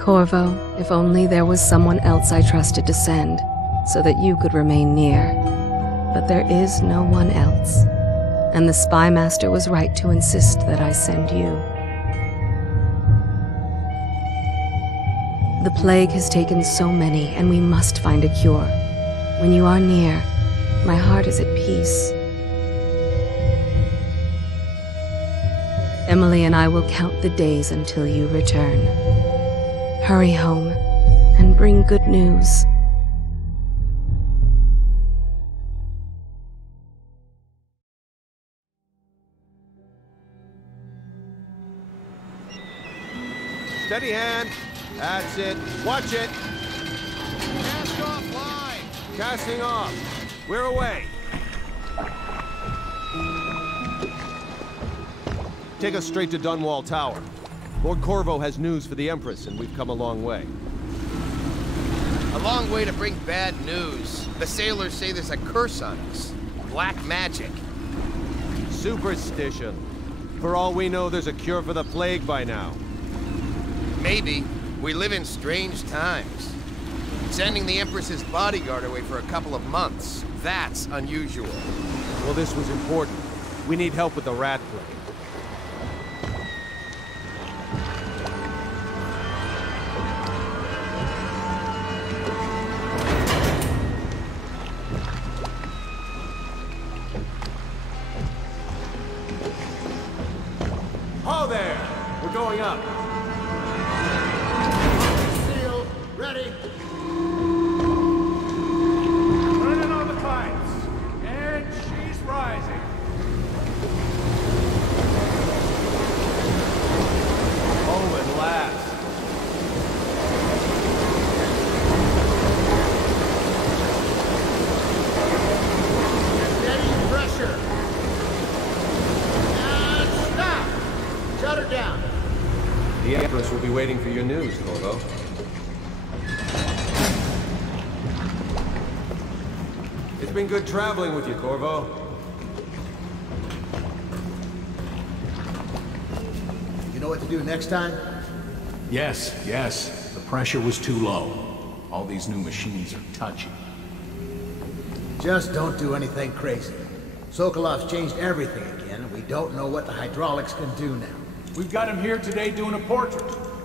Corvo, if only there was someone else I trusted to send, so that you could remain near. But there is no one else, and the Spy Master was right to insist that I send you. The plague has taken so many, and we must find a cure. When you are near, my heart is at peace. Emily and I will count the days until you return. Hurry home, and bring good news. Steady hand. That's it. Watch it. Cast off line. Casting off. We're away. Take us straight to Dunwall Tower. Lord Corvo has news for the Empress, and we've come a long way. A long way to bring bad news. The sailors say there's a curse on us. Black magic. Superstition. For all we know, there's a cure for the plague by now. Maybe. We live in strange times. Sending the Empress's bodyguard away for a couple of months. That's unusual. Well, this was important. We need help with the rat plague. Ho there! We're going up. Seal, ready. Turning on the pipes. And she's rising. Oh, at last. Steady pressure. And stop. Shut her down. The Empress will be waiting for your news, Corvo. It's been good traveling with you, Corvo. You know what to do next time? Yes, yes. The pressure was too low. All these new machines are touchy. Just don't do anything crazy. Sokolov's changed everything again, and we don't know what the hydraulics can do now. We've got him here today doing a portrait.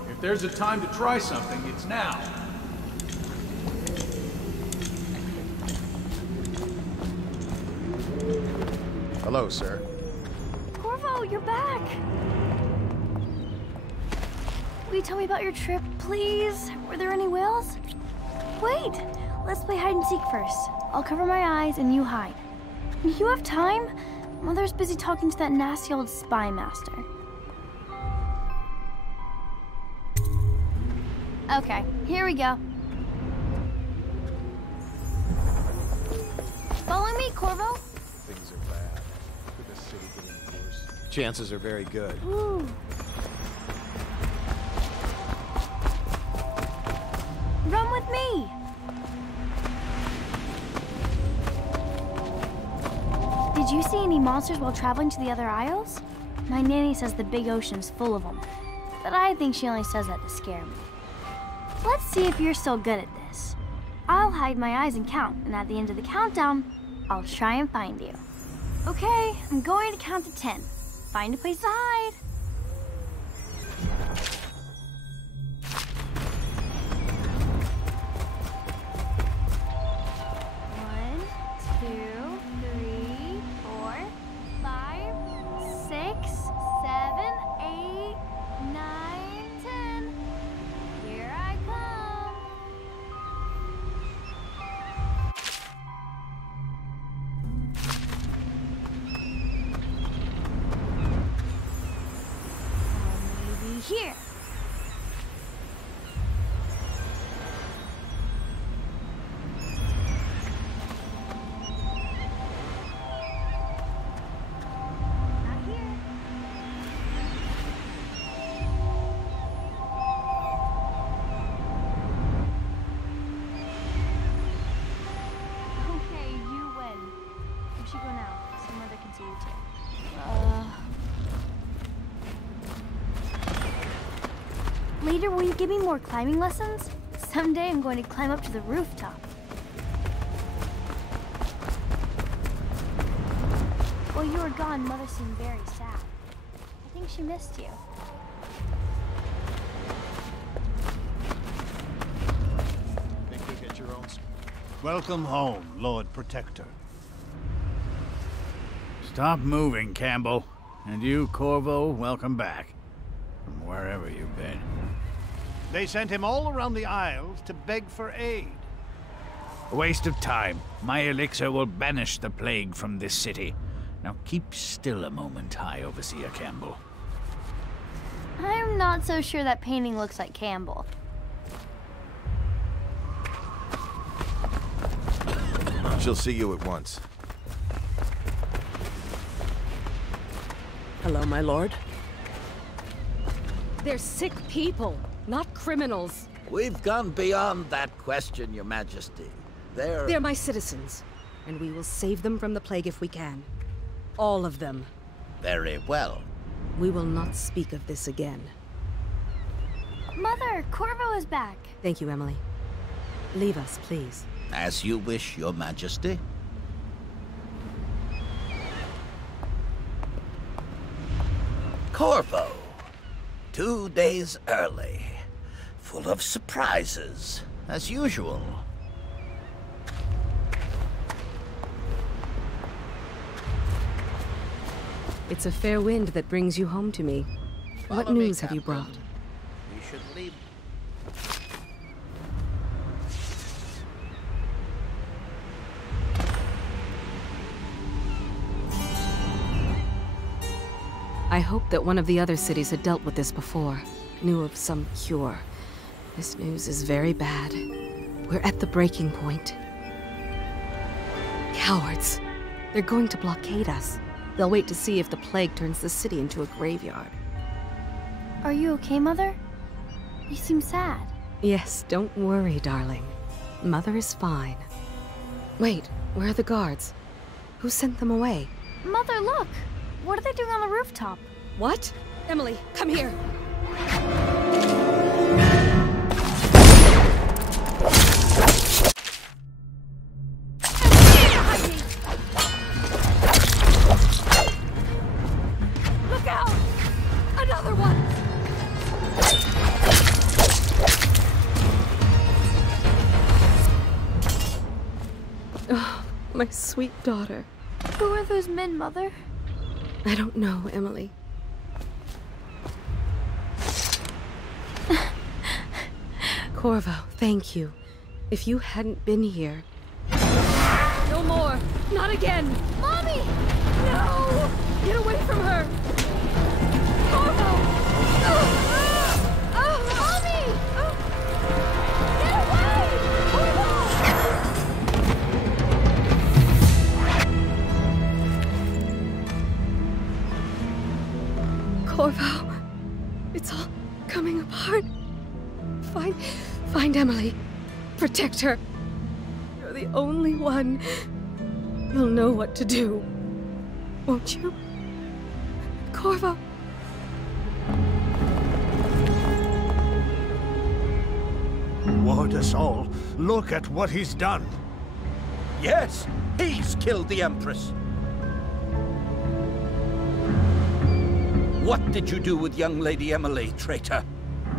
If there's a time to try something, it's now. Hello, sir. Corvo, you're back! Will you tell me about your trip, please? Were there any whales? Wait! Let's play hide and seek first. I'll cover my eyes and you hide. You have time? Mother's busy talking to that nasty old spy master. Okay, here we go. Follow me, Corvo. Things are bad. With the city getting worse. Chances are very good. Ooh. Run with me. Did you see any monsters while traveling to the other isles? My nanny says the big ocean's full of them, but I think she only says that to scare me. Let's see if you're still good at this. I'll hide my eyes and count, and at the end of the countdown, I'll try and find you. Okay, I'm going to count to 10. Find a place to hide. 1, 2, 3, 4, 5, 6, 7, 8, 9, 10. Here I come. Later, will you give me more climbing lessons? Someday I'm going to climb up to the rooftop. While you were gone, Mother seemed very sad. I think she missed you. Think you'll get your own... Welcome home, Lord Protector. Stop moving, Campbell. And you, Corvo, welcome back. From wherever you've been. They sent him all around the Isles to beg for aid. A waste of time. My elixir will banish the plague from this city. Now keep still a moment, High Overseer Campbell. I'm not so sure that painting looks like Campbell. She'll see you at once. Hello, my lord. They're sick people, not criminals. We've gone beyond that question, Your Majesty. They're my citizens, and we will save them from the plague if we can. All of them. Very well. We will not speak of this again. Mother, Corvo is back. Thank you, Emily. Leave us, please. As you wish, Your Majesty. Corvo. 2 days early. Full of surprises, as usual. It's a fair wind that brings you home to me. What news have you brought? We should leave. I hoped that one of the other cities had dealt with this before, knew of some cure. This news is very bad. We're at the breaking point. Cowards. They're going to blockade us. They'll wait to see if the plague turns the city into a graveyard. Are you okay, Mother? You seem sad. Yes, don't worry, darling. Mother is fine. Wait, where are the guards? Who sent them away? Mother, look! What are they doing on the rooftop? What? Emily, come here! Look out! Another one! Oh, my sweet daughter. Who are those men, Mother? I don't know, Emily. Corvo, thank you. If you hadn't been here... No more! Not again! Mommy! No! Get away from her! Corvo! Mommy! Get away! Corvo, it's all coming apart. Find Emily. Protect her. You're the only one. You'll know what to do. Won't you? Corvo. Ward us all. Look at what he's done. Yes, he's killed the Empress. What did you do with young Lady Emily, traitor?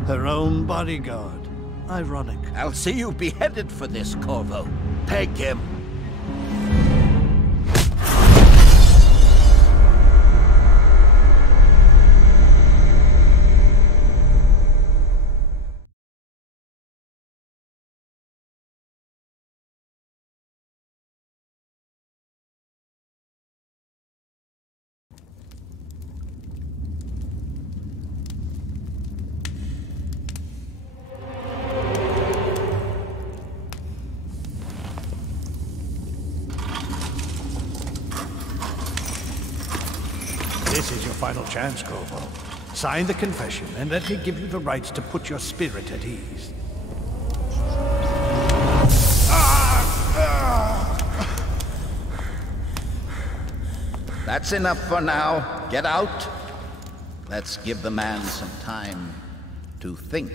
Her own bodyguard. Ironic. I'll see you beheaded for this, Corvo. Peg him. This is your final chance, Corvo. Sign the confession, and let me give you the rights to put your spirit at ease. That's enough for now. Get out. Let's give the man some time to think.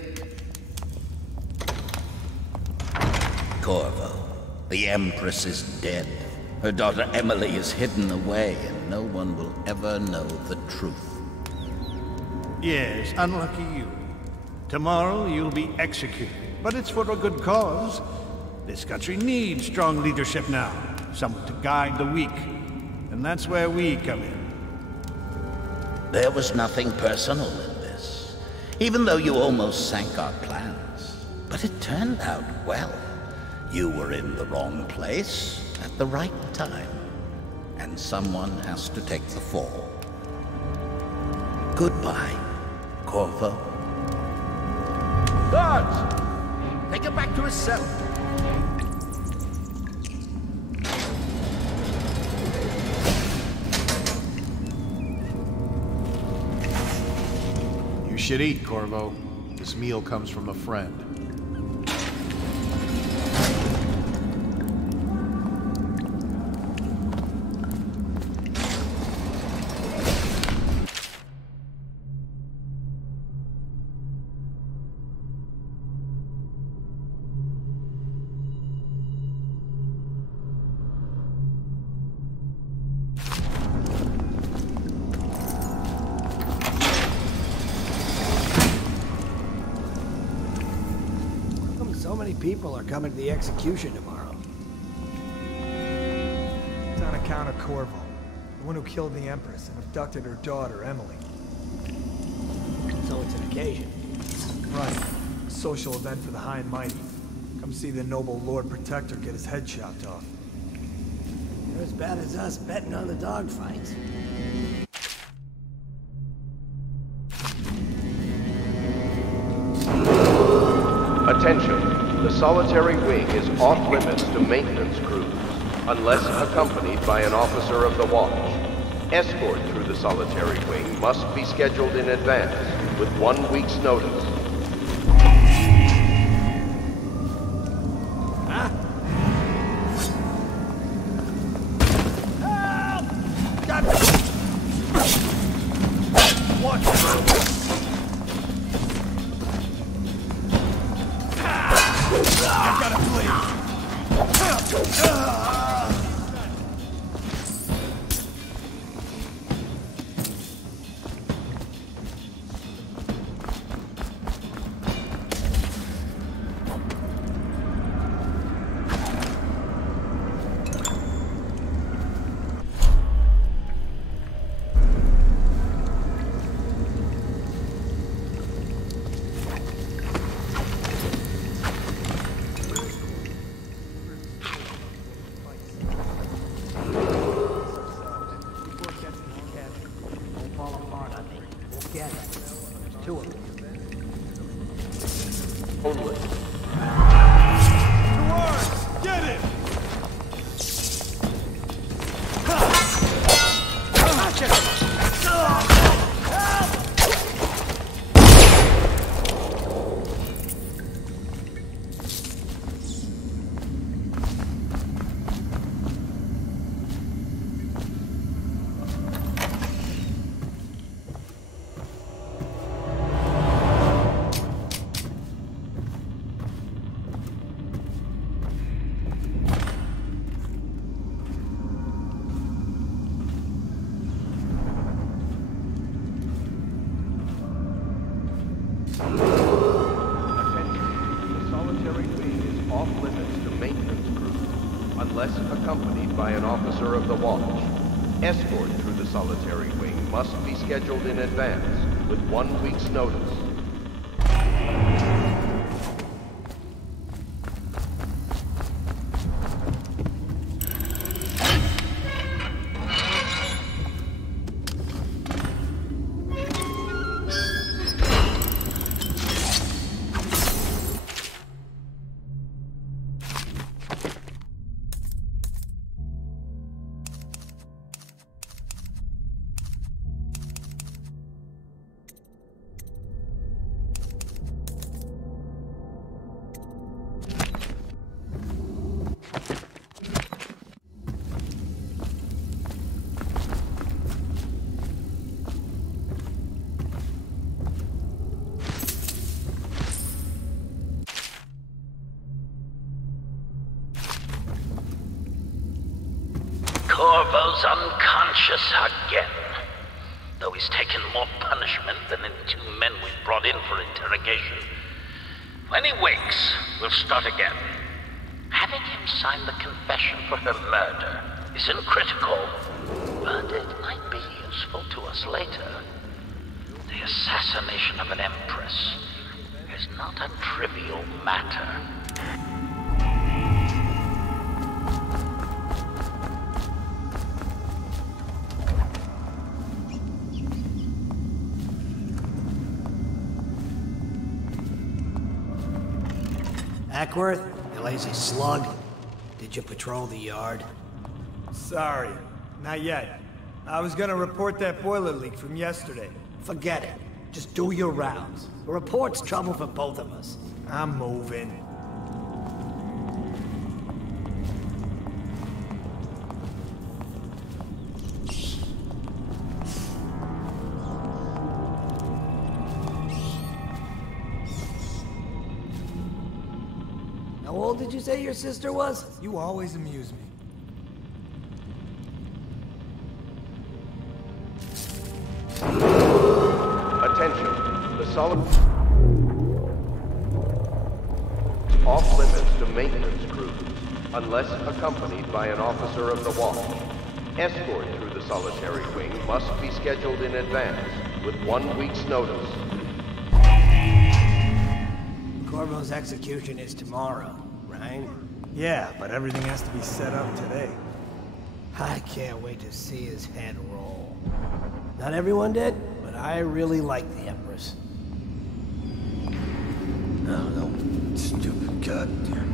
Corvo, the Empress is dead. Her daughter Emily is hidden away, and no one will ever know the truth. Yes, unlucky you. Tomorrow you'll be executed, but it's for a good cause. This country needs strong leadership now, someone to guide the weak, and that's where we come in. There was nothing personal in this, even though you almost sank our plans. But it turned out well. You were in the wrong place at the right time, and someone has to take the fall. Goodbye, Corvo. Guards! Take him back to his cell. You should eat, Corvo. This meal comes from a friend. So many people are coming to the execution tomorrow. It's on account of Corvo, the one who killed the Empress and abducted her daughter, Emily. So it's an occasion. Right. A social event for the high and mighty. Come see the noble Lord Protector get his head chopped off. They're as bad as us betting on the dogfights. Attention. The solitary wing is off limits to maintenance crews, unless accompanied by an officer of the watch. Escort through the solitary wing must be scheduled in advance, with 1 week's notice. Unless accompanied by an officer of the watch. Escort through the solitary wing must be scheduled in advance, with 1 week's notice. Corvo's unconscious again. Though he's taken more punishment than the 2 men we brought in for interrogation. When he wakes, we'll start again. Having him sign the confession for her murder isn't critical, but it might be useful to us later. The assassination of an empress is not a trivial matter. Ackworth, you lazy slug. Did you patrol the yard? Sorry, not yet. I was gonna report that boiler leak from yesterday. Forget it. Just do your rounds. A report's trouble for both of us. I'm moving. How old did you say your sister was? You always amuse me. Attention, the solid off limits to maintenance crews, unless accompanied by an officer of the watch. Escort through the solitary wing must be scheduled in advance, with 1 week's notice. Corvo's execution is tomorrow, right? Yeah, but everything has to be set up today. I can't wait to see his head roll. Not everyone did, but I really like the Empress. No, stupid goddamn.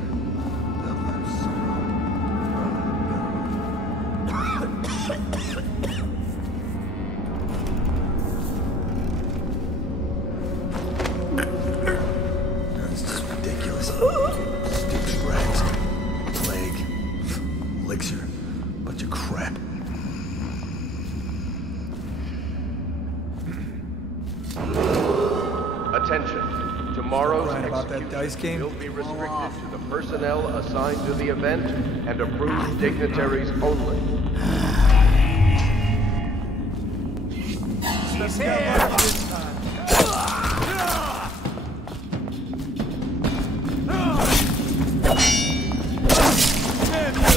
That's just ridiculous. Stupid rats. Plague. Elixir. Bunch of crap. Attention, tomorrow's Right about that dice game? will be restricted to the personnel assigned to the event and approved dignitaries only. Let's get lucky this time. Damn you!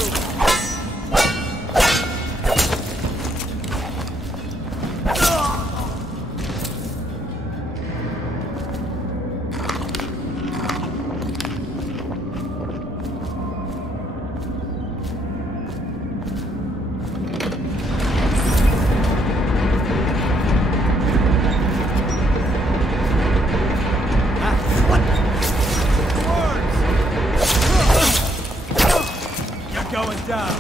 Going down.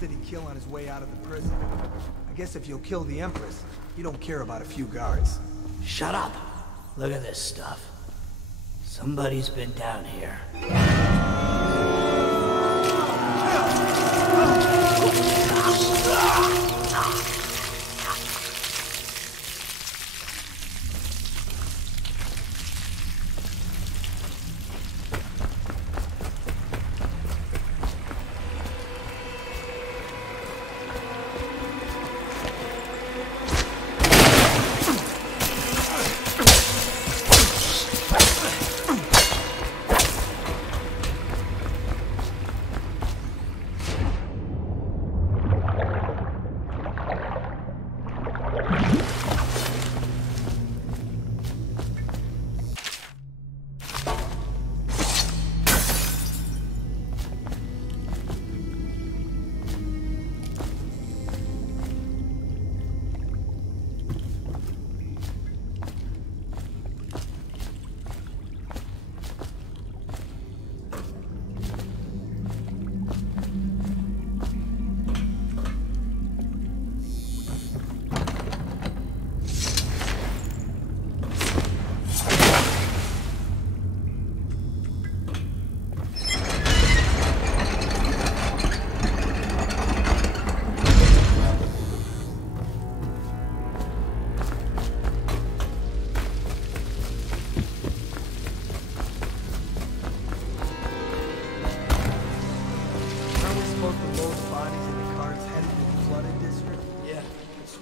Did he kill on his way out of the prison? I guess if you'll kill the Empress, you don't care about a few guards. Shut up! Look at this stuff. Somebody's been down here.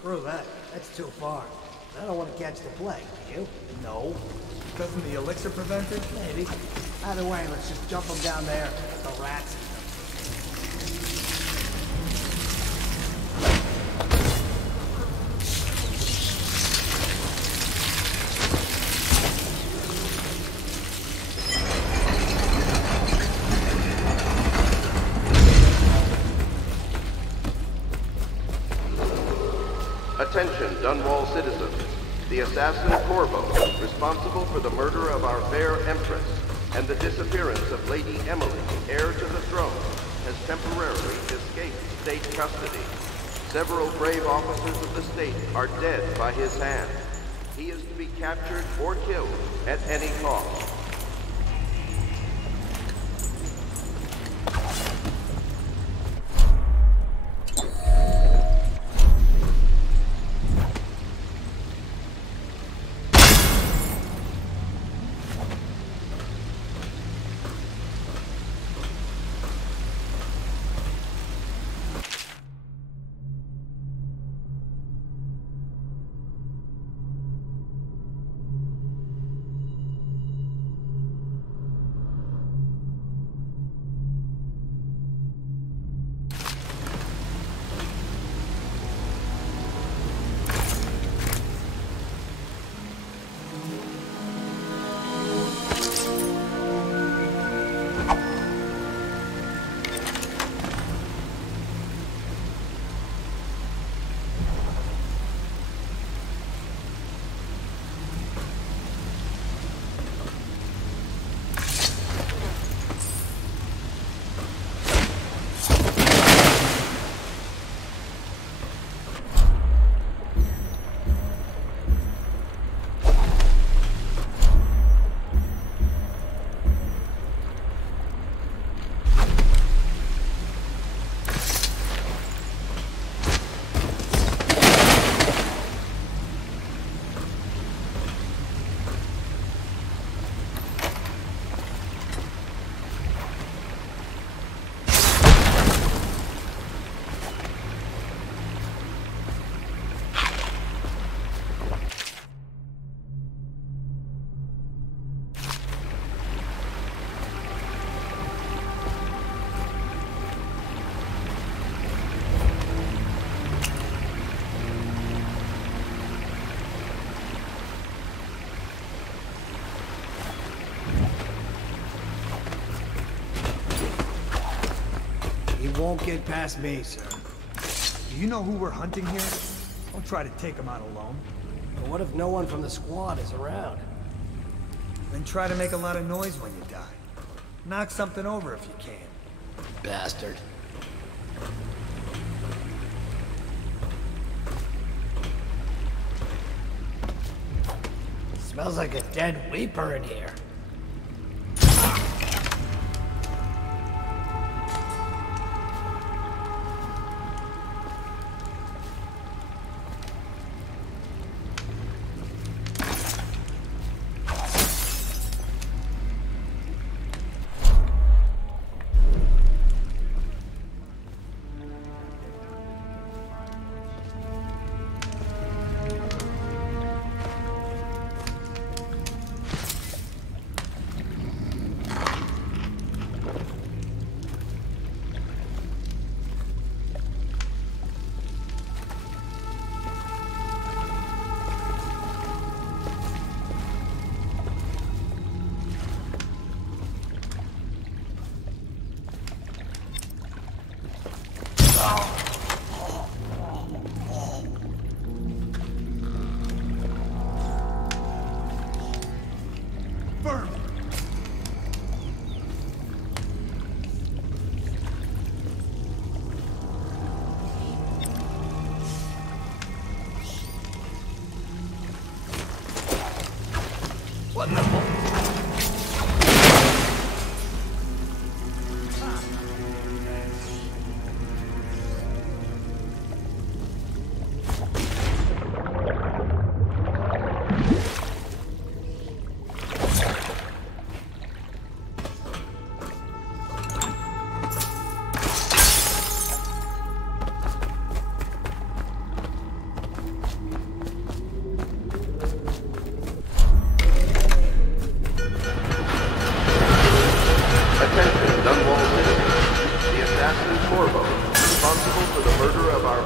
Screw that. That's too far. I don't want to catch the plague, do you? No. Doesn't the elixir prevent it? Maybe. Either way, let's just jump them down there. The rats. Attention, Dunwall citizens. The assassin Corvo, responsible for the murder of our fair Empress and the disappearance of Lady Emily, heir to the throne, has temporarily escaped state custody. Several brave officers of the state are dead by his hand. He is to be captured or killed at any cost. Won't get past me, sir. Do you know who we're hunting here? Don't try to take him out alone. But what if no one from the squad is around? Then try to make a lot of noise when you die. Knock something over if you can. Bastard. Smells like a dead Weeper in here.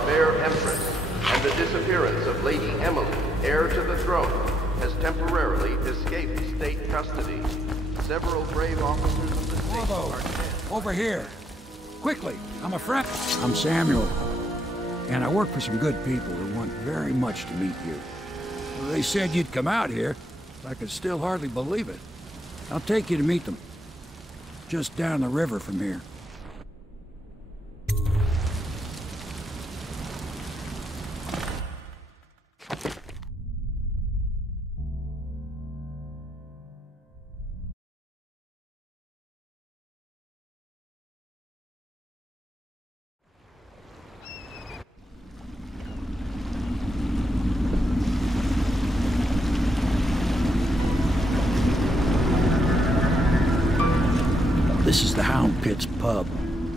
fair Empress, and the disappearance of Lady Emily, heir to the throne, has temporarily escaped state custody. Several brave officers of the state are dead. Over here. Quickly, I'm a friend. I'm Samuel, and I work for some good people who want very much to meet you. They said you'd come out here. I could still hardly believe it. I'll take you to meet them. Just down the river from here. This is the Hound Pit's pub,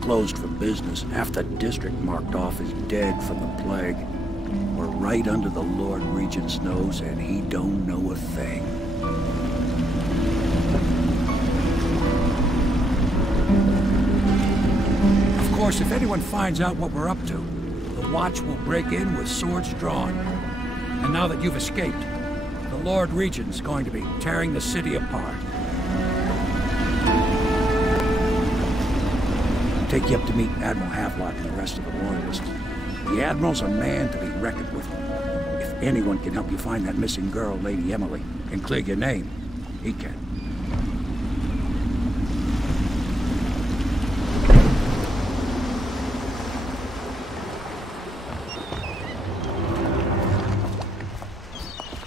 closed for business. Half the district marked off as dead from the plague. We're right under the Lord Regent's nose, and he don't know a thing. Of course, if anyone finds out what we're up to, the Watch will break in with swords drawn. And now that you've escaped, the Lord Regent's going to be tearing the city apart. Take you up to meet Admiral Havelock and the rest of the Loyalists. The Admiral's a man to be reckoned with. If anyone can help you find that missing girl, Lady Emily, and clear your name, he can.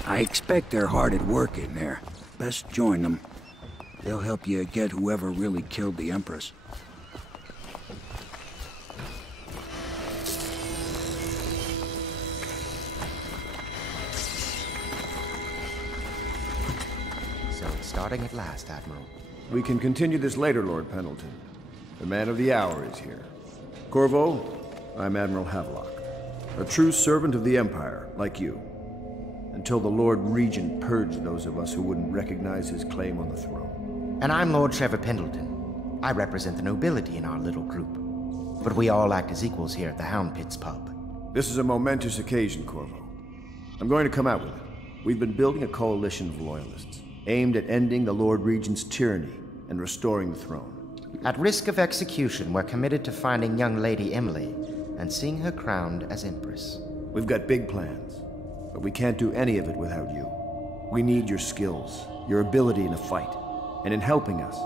I expect they're hard at work in there. Best join them. They'll help you get whoever really killed the Empress. Starting at last, Admiral. We can continue this later, Lord Pendleton. The man of the hour is here. Corvo, I'm Admiral Havelock. A true servant of the Empire, like you. Until the Lord Regent purged those of us who wouldn't recognize his claim on the throne. And I'm Lord Trevor Pendleton. I represent the nobility in our little group. But we all act as equals here at the Hound Pit's pub. This is a momentous occasion, Corvo. I'm going to come out with it. We've been building a coalition of loyalists, aimed at ending the Lord Regent's tyranny and restoring the throne. At risk of execution, we're committed to finding young Lady Emily and seeing her crowned as Empress. We've got big plans, but we can't do any of it without you. We need your skills, your ability in a fight, and in helping us,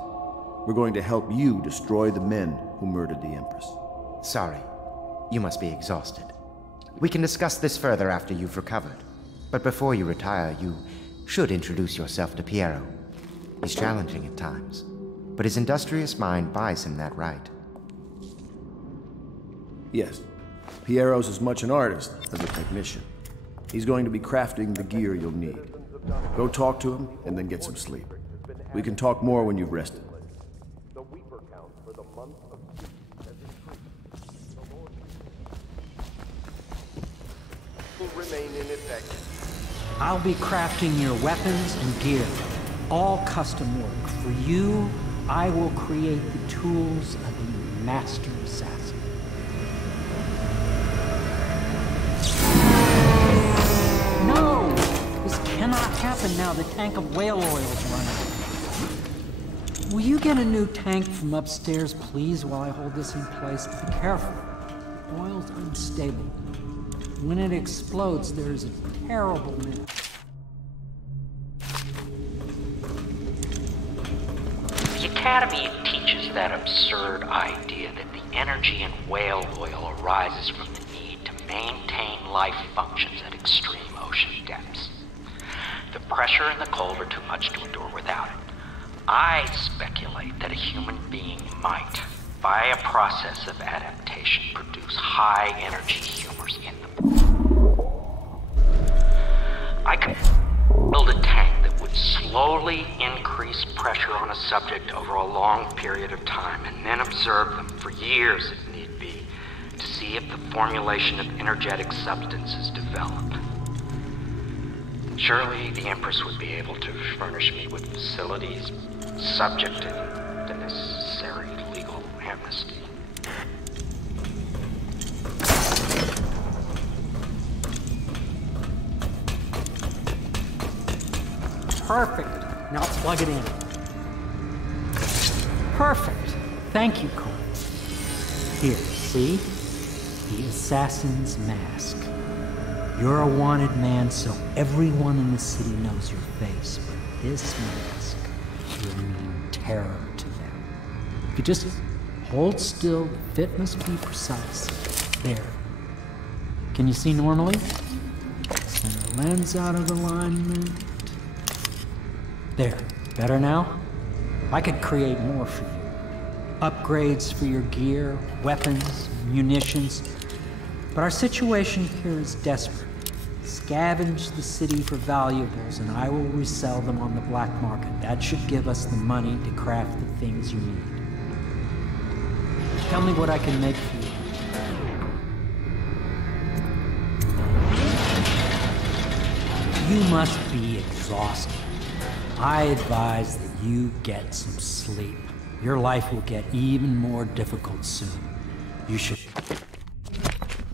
we're going to help you destroy the men who murdered the Empress. Sorry, you must be exhausted. We can discuss this further after you've recovered. But before you retire, you should introduce yourself to Piero. He's challenging at times, but his industrious mind buys him that right. Yes, Piero's as much an artist as a technician. He's going to be crafting the gear you'll need. Go talk to him, and then get some sleep. We can talk more when you've rested. The Weeper count for the month of June has increased. The Lord will remain in effect. I'll be crafting your weapons and gear, all custom work. For you, I will create the tools of a master assassin. No! This cannot happen now. The tank of whale oil is running. Will you get a new tank from upstairs, please, while I hold this in place? Be careful. The oil's unstable. When it explodes, there's a terrible mess. The Academy teaches that absurd idea that the energy in whale oil arises from the need to maintain life functions at extreme ocean depths. The pressure and the cold are too much to endure without it. I speculate that a human being might, by a process of adaptation, produce high-energy humors in them. I could build a tank that would slowly increase pressure on a subject over a long period of time and then observe them for years if need be to see if the formulation of energetic substances develop. Surely the Empress would be able to furnish me with facilities subject to the necessary legal amnesty. Perfect. Now plug it in. Perfect. Thank you, Cole. Here, see? The assassin's mask. You're a wanted man, so everyone in the city knows your face, but this mask will mean terror to them. If you just hold still, the fit must be precise. There. Can you see normally? Center lens out of alignment. There. Better now? I could create more for you. Upgrades for your gear, weapons, munitions. But our situation here is desperate. Scavenge the city for valuables and I will resell them on the black market. That should give us the money to craft the things you need. Tell me what I can make for you. You must be exhausted. I advise that you get some sleep. Your life will get even more difficult soon. You should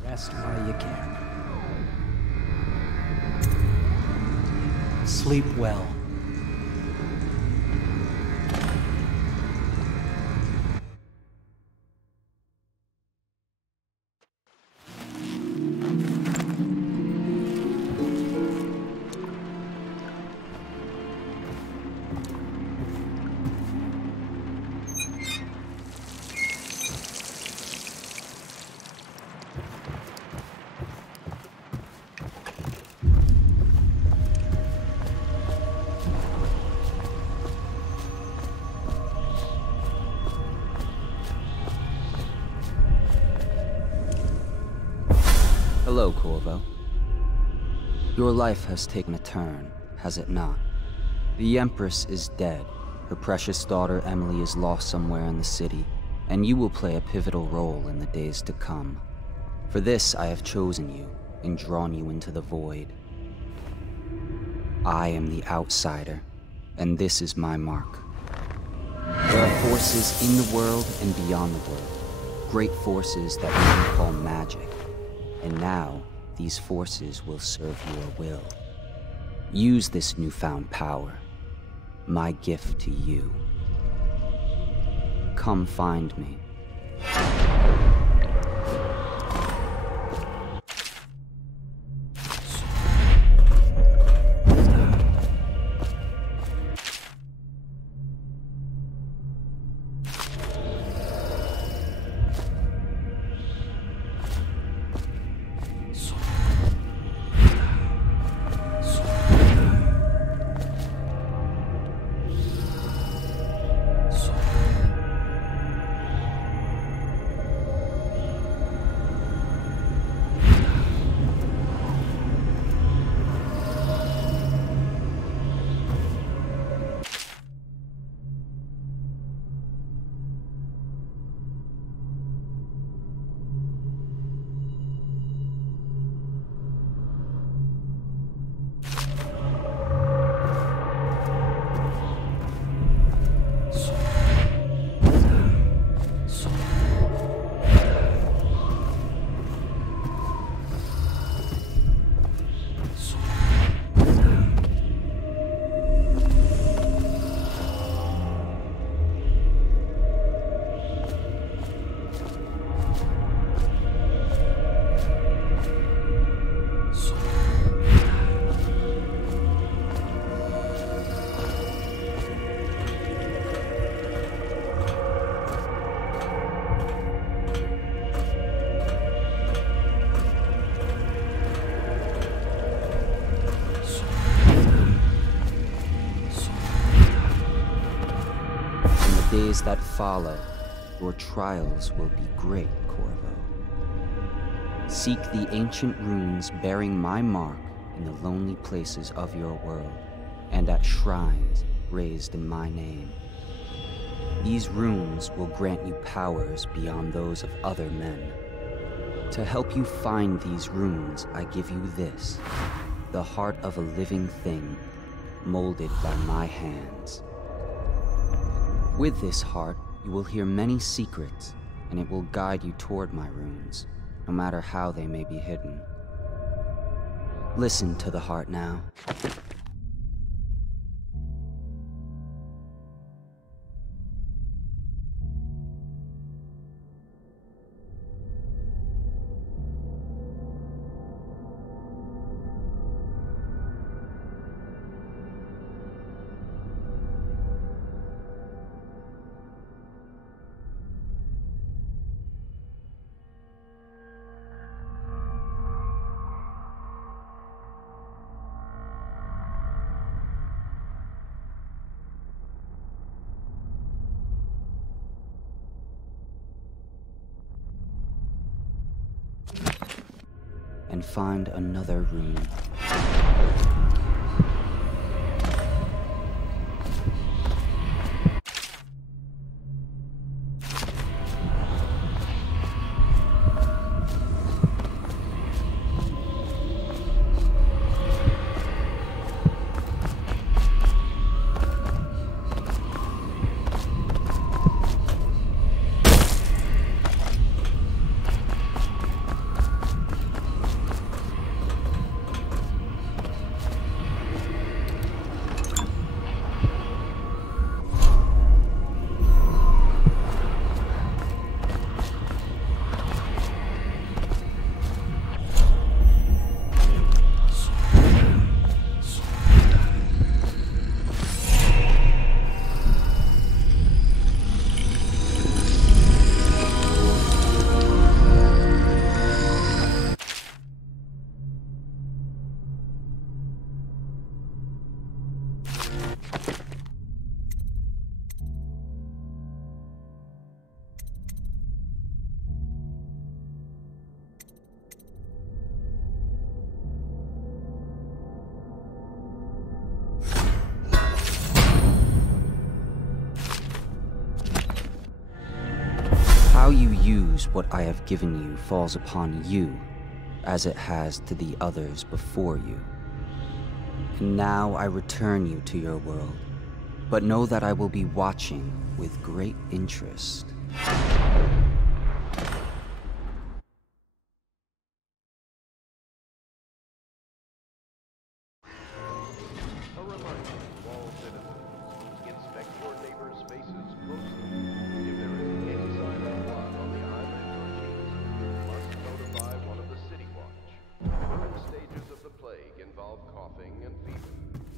rest while you can. Sleep well. Hello, Corvo. Your life has taken a turn, has it not? The Empress is dead. Her precious daughter Emily is lost somewhere in the city, and you will play a pivotal role in the days to come. For this, I have chosen you and drawn you into the void. I am the outsider, and this is my mark. There are forces in the world and beyond the world, great forces that we can call magic. And now, these forces will serve your will. Use this newfound power, my gift to you. Come find me. Days that follow, your trials will be great, Corvo. Seek the ancient runes bearing my mark in the lonely places of your world, and at shrines raised in my name. These runes will grant you powers beyond those of other men. To help you find these runes, I give you this, the heart of a living thing, molded by my hands. With this heart, you will hear many secrets, and it will guide you toward my runes, no matter how they may be hidden. Listen to the heart now. and find another rune. How you use what I have given you falls upon you, as it has to the others before you. And now I return you to your world, but know that I will be watching with great interest. A reminder to all citizens, inspect your neighbor's faces closely. If there is any sign of blood on the eyelids or cheeks, you must notify one of the City Watch. Early stages of the plague involve coughing and fever,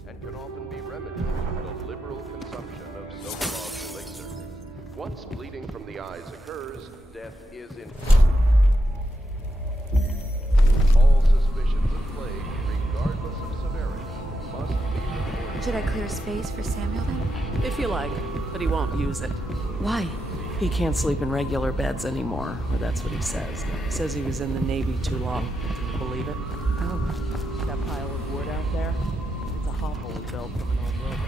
and can often be remedied through the liberal consumption of Sokolov's elixir. Once bleeding from the eyes occurs, death is inevitable. All suspicions of plague, regardless of severity, must be reported. Should I clear space for Samuel then? If you like, but he won't use it. Why? He can't sleep in regular beds anymore, or that's what he says. He says he was in the Navy too long. Can you believe it? Oh. That pile of wood out there? It's a hovel he built from an old rowboat.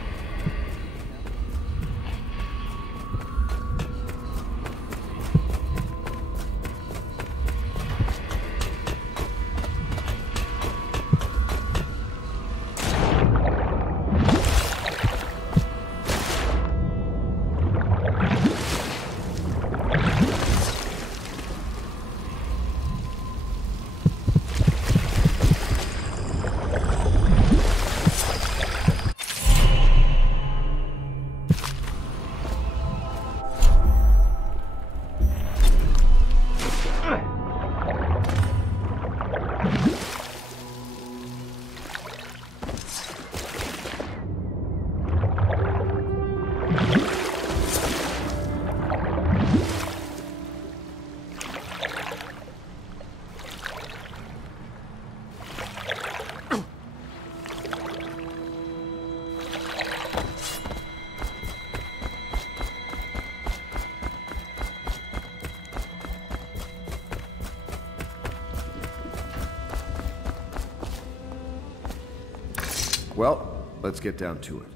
Well, let's get down to it.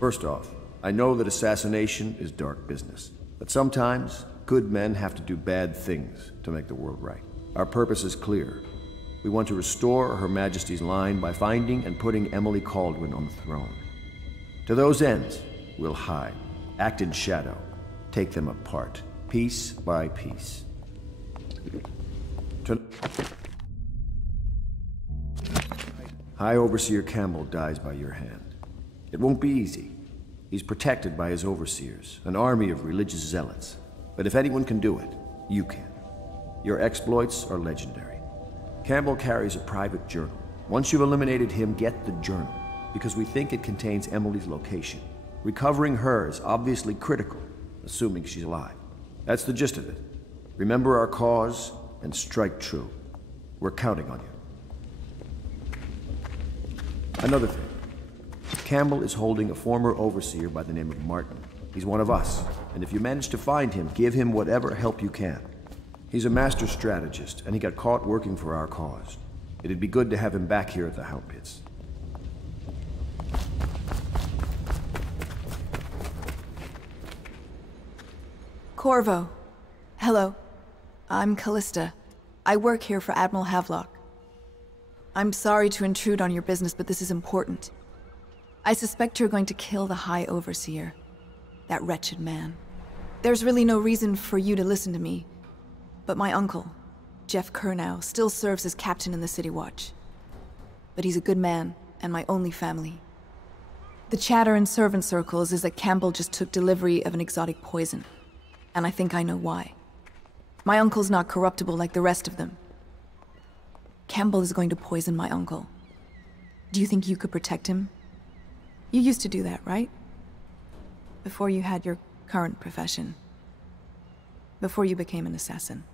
First off, I know that assassination is dark business, but sometimes good men have to do bad things to make the world right. Our purpose is clear. We want to restore Her Majesty's line by finding and putting Emily Kaldwin on the throne. To those ends, we'll hide, act in shadow, take them apart, piece by piece. High Overseer Campbell dies by your hand. It won't be easy. He's protected by his overseers, an army of religious zealots. But if anyone can do it, you can. Your exploits are legendary. Campbell carries a private journal. Once you've eliminated him, get the journal, because we think it contains Emily's location. Recovering her is obviously critical, assuming she's alive. That's the gist of it. Remember our cause and strike true. We're counting on you. Another thing. Campbell is holding a former overseer by the name of Martin. He's one of us, and if you manage to find him, give him whatever help you can. He's a master strategist, and he got caught working for our cause. It'd be good to have him back here at the Hound Pits. Corvo. Hello. I'm Callista. I work here for Admiral Havelock. I'm sorry to intrude on your business, but this is important. I suspect you're going to kill the High Overseer. That wretched man. There's really no reason for you to listen to me, but my uncle, Jeff Kernow, still serves as captain in the City Watch. But he's a good man, and my only family. The chatter in servant circles is that Campbell just took delivery of an exotic poison, and I think I know why. My uncle's not corruptible like the rest of them. Campbell is going to poison my uncle. Do you think you could protect him? You used to do that, right? Before you had your current profession. Before you became an assassin.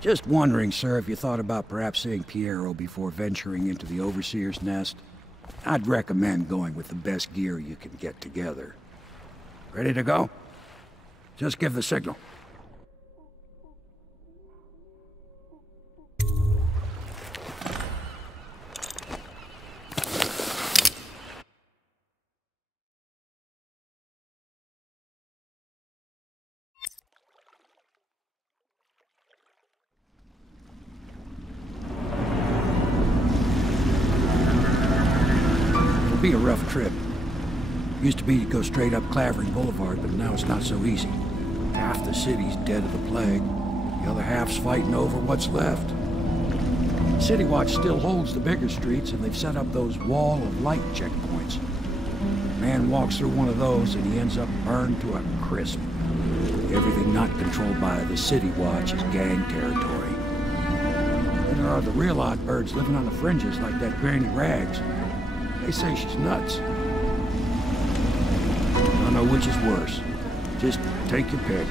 Just wondering, sir, if you thought about perhaps seeing Piero before venturing into the Overseer's nest. I'd recommend going with the best gear you can get together. Ready to go? Just give the signal. Be a rough trip. Used to be to go straight up Clavering Boulevard, but now it's not so easy. Half the city's dead of the plague. The other half's fighting over what's left. City Watch still holds the bigger streets, and they've set up those wall of light checkpoints. A man walks through one of those, and he ends up burned to a crisp. Everything not controlled by the City Watch is gang territory. Then there are the real odd birds living on the fringes, like that Granny Rags. They say she's nuts. I don't know which is worse. Just take your pick.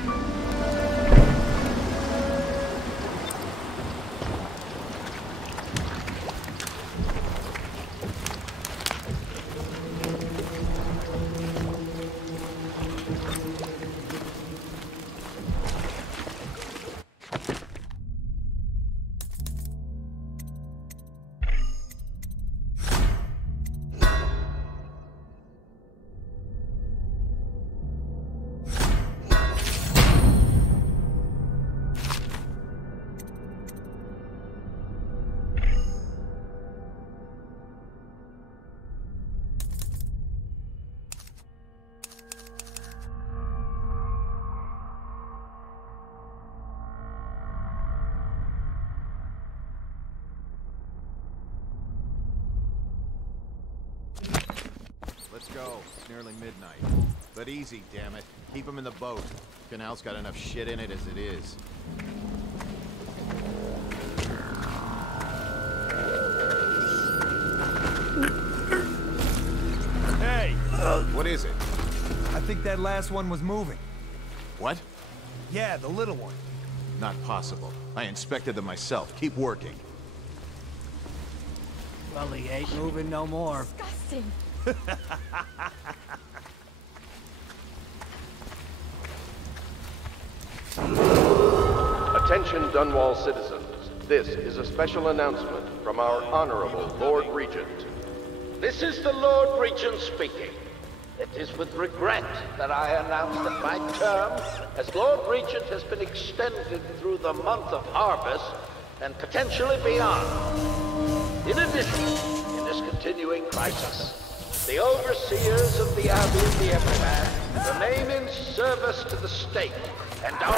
Let's go. It's nearly midnight. But easy, damn it. Keep them in the boat. Canal's got enough shit in it as it is. Hey! What is it? I think that last one was moving. What? Yeah, the little one. Not possible. I inspected them myself. Keep working. Well, he ain't moving no more. Disgusting. Attention Dunwall citizens. This is a special announcement from our Honorable Lord Regent. This is the Lord Regent speaking. It is with regret that I announce that my term as Lord Regent has been extended through the month of harvest and potentially beyond. In addition, in this continuing crisis, the overseers of the Abbey of the Empire remain in service to the state and are...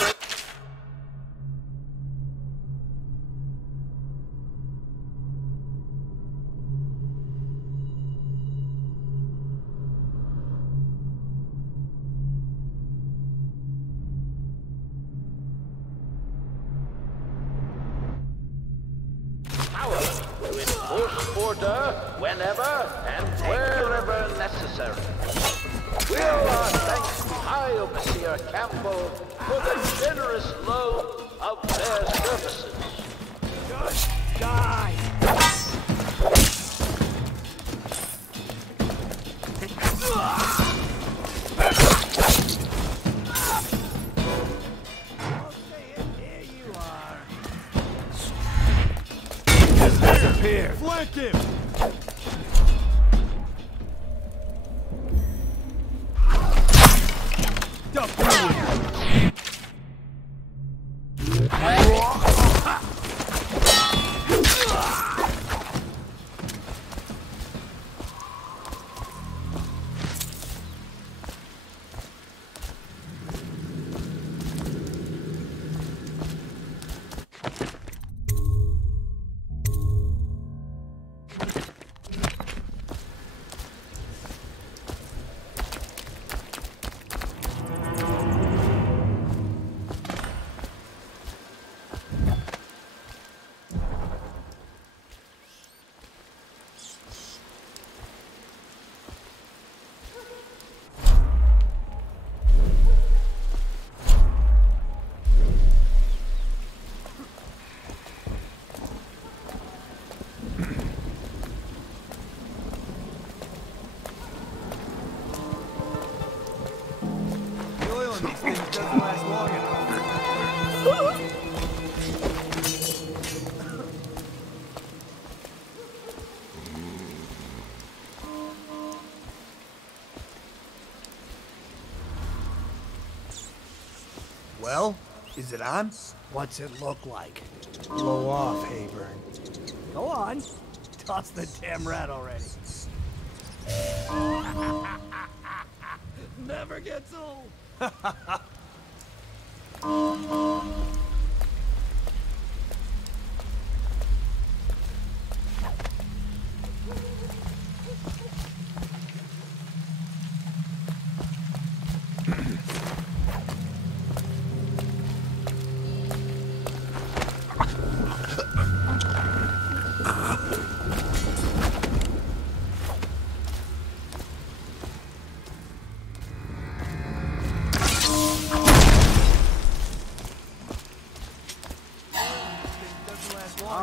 to enforce order whenever and wherever necessary. We are thanks to High Overseer Campbell for the generous loan of their services. Just die! stuff you with. Well, is it on? What's it look like? Blow off, Hayburn. Go on. Toss the damn rat already. Never gets old.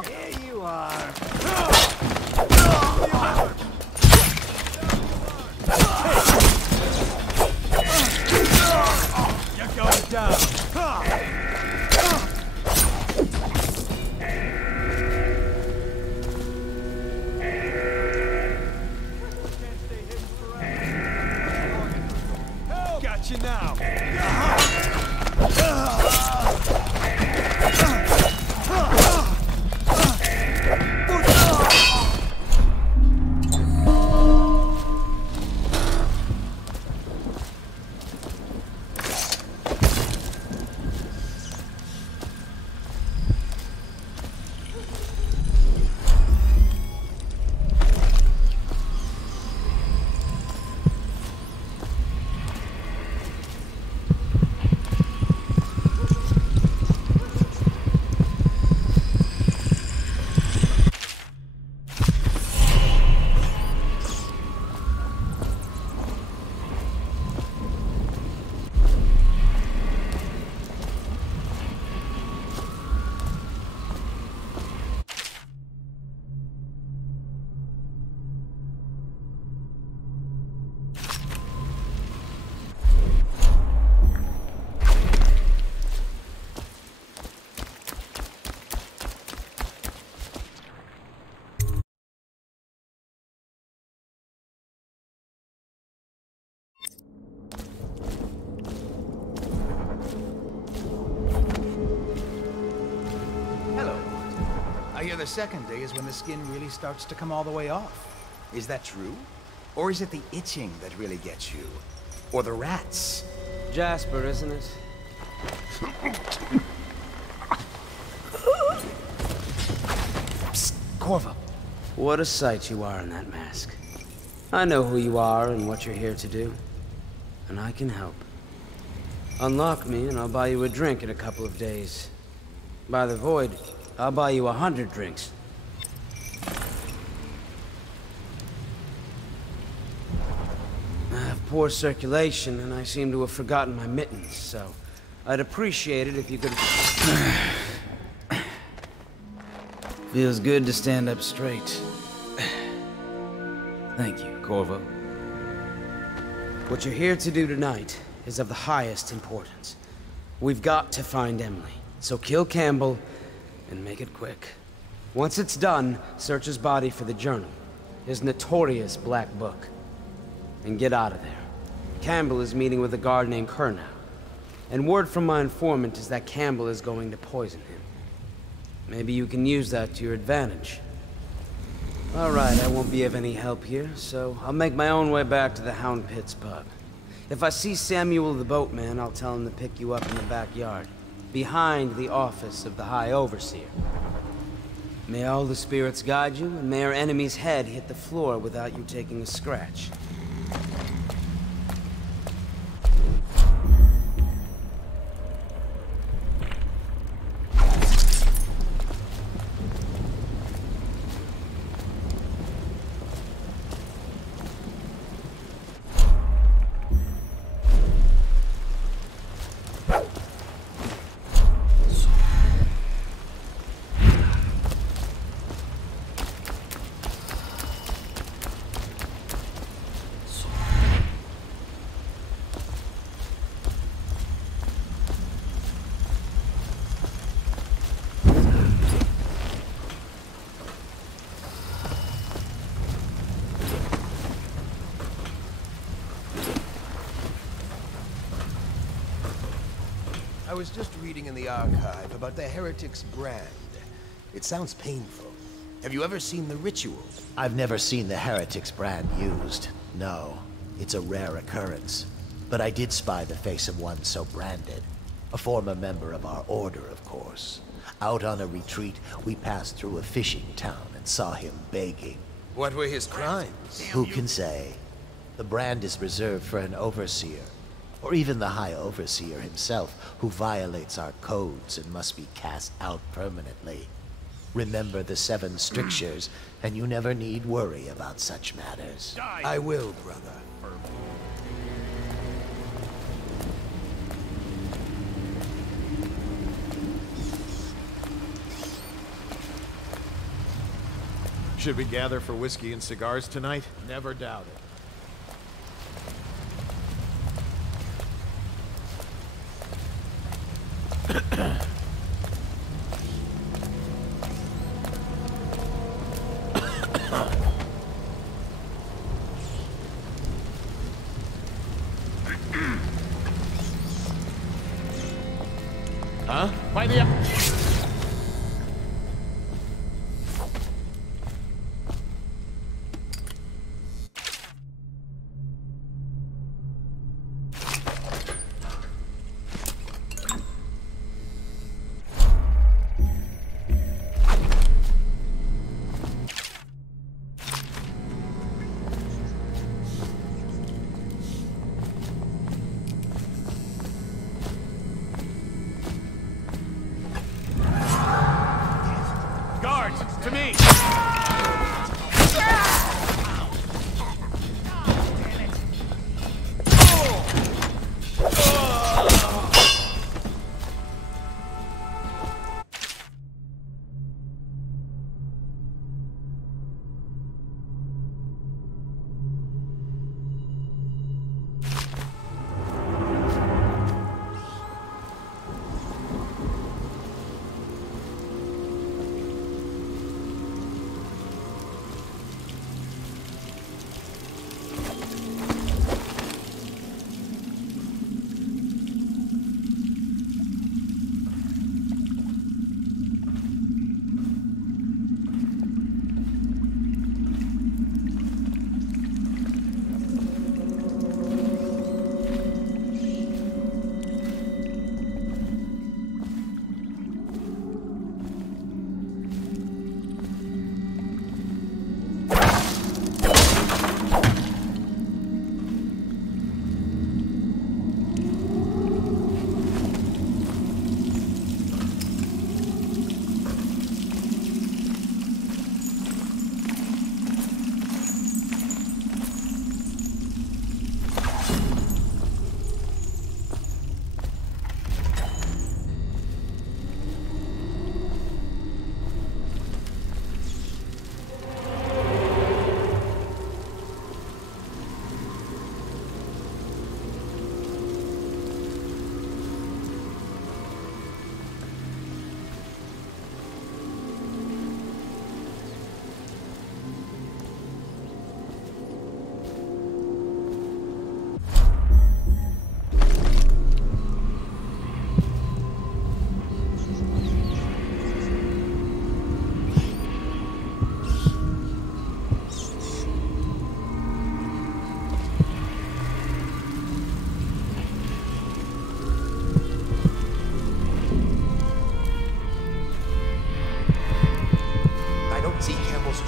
Here you are. You're going down. Got you now. I hear the second day is when the skin really starts to come all the way off. Is that true? Or is it the itching that really gets you? Or the rats? Jasper, isn't it? Psst, Corvo. What a sight you are in that mask. I know who you are and what you're here to do. And I can help. Unlock me and I'll buy you a drink in a couple of days. By the Void, I'll buy you 100 drinks. I have poor circulation, and I seem to have forgotten my mittens, so I'd appreciate it if you could... Feels good to stand up straight. Thank you, Corvo. What you're here to do tonight is of the highest importance. We've got to find Emily, so kill Campbell and make it quick. Once it's done, search his body for the journal, his notorious black book, and get out of there. Campbell is meeting with a guard named Kernow. And word from my informant is that Campbell is going to poison him. Maybe you can use that to your advantage. Alright, I won't be of any help here, so I'll make my own way back to the Hound Pits pub. If I see Samuel the boatman, I'll tell him to pick you up in the backyard, behind the office of the High Overseer. May all the spirits guide you, and may our enemy's head hit the floor without you taking a scratch. I was just reading in the archive about the Heretic's brand. It sounds painful. Have you ever seen the ritual? I've never seen the Heretic's brand used. No, it's a rare occurrence. But I did spy the face of one so branded. A former member of our order, of course. Out on a retreat, we passed through a fishing town and saw him begging. What were his crimes? Who can say? The brand is reserved for an overseer. Or even the High Overseer himself, who violates our codes and must be cast out permanently. Remember the 7 strictures, and you never need worry about such matters. I will, brother. Should we gather for whiskey and cigars tonight? Never doubt it. Huh? Why the...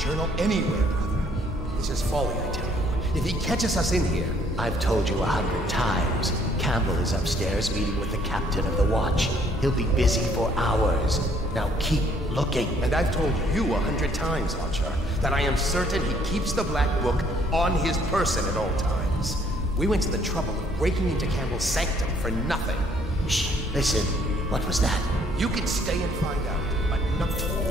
journal anywhere, brother. This is folly, I tell you. If he catches us in here... I've told you 100 times. Campbell is upstairs meeting with the captain of the watch. He'll be busy for hours. Now keep looking. And I've told you 100 times, Archer, that I am certain he keeps the Black Book on his person at all times. We went to the trouble of breaking into Campbell's sanctum for nothing. Shh, listen. What was that? You can stay and find out, but nothing.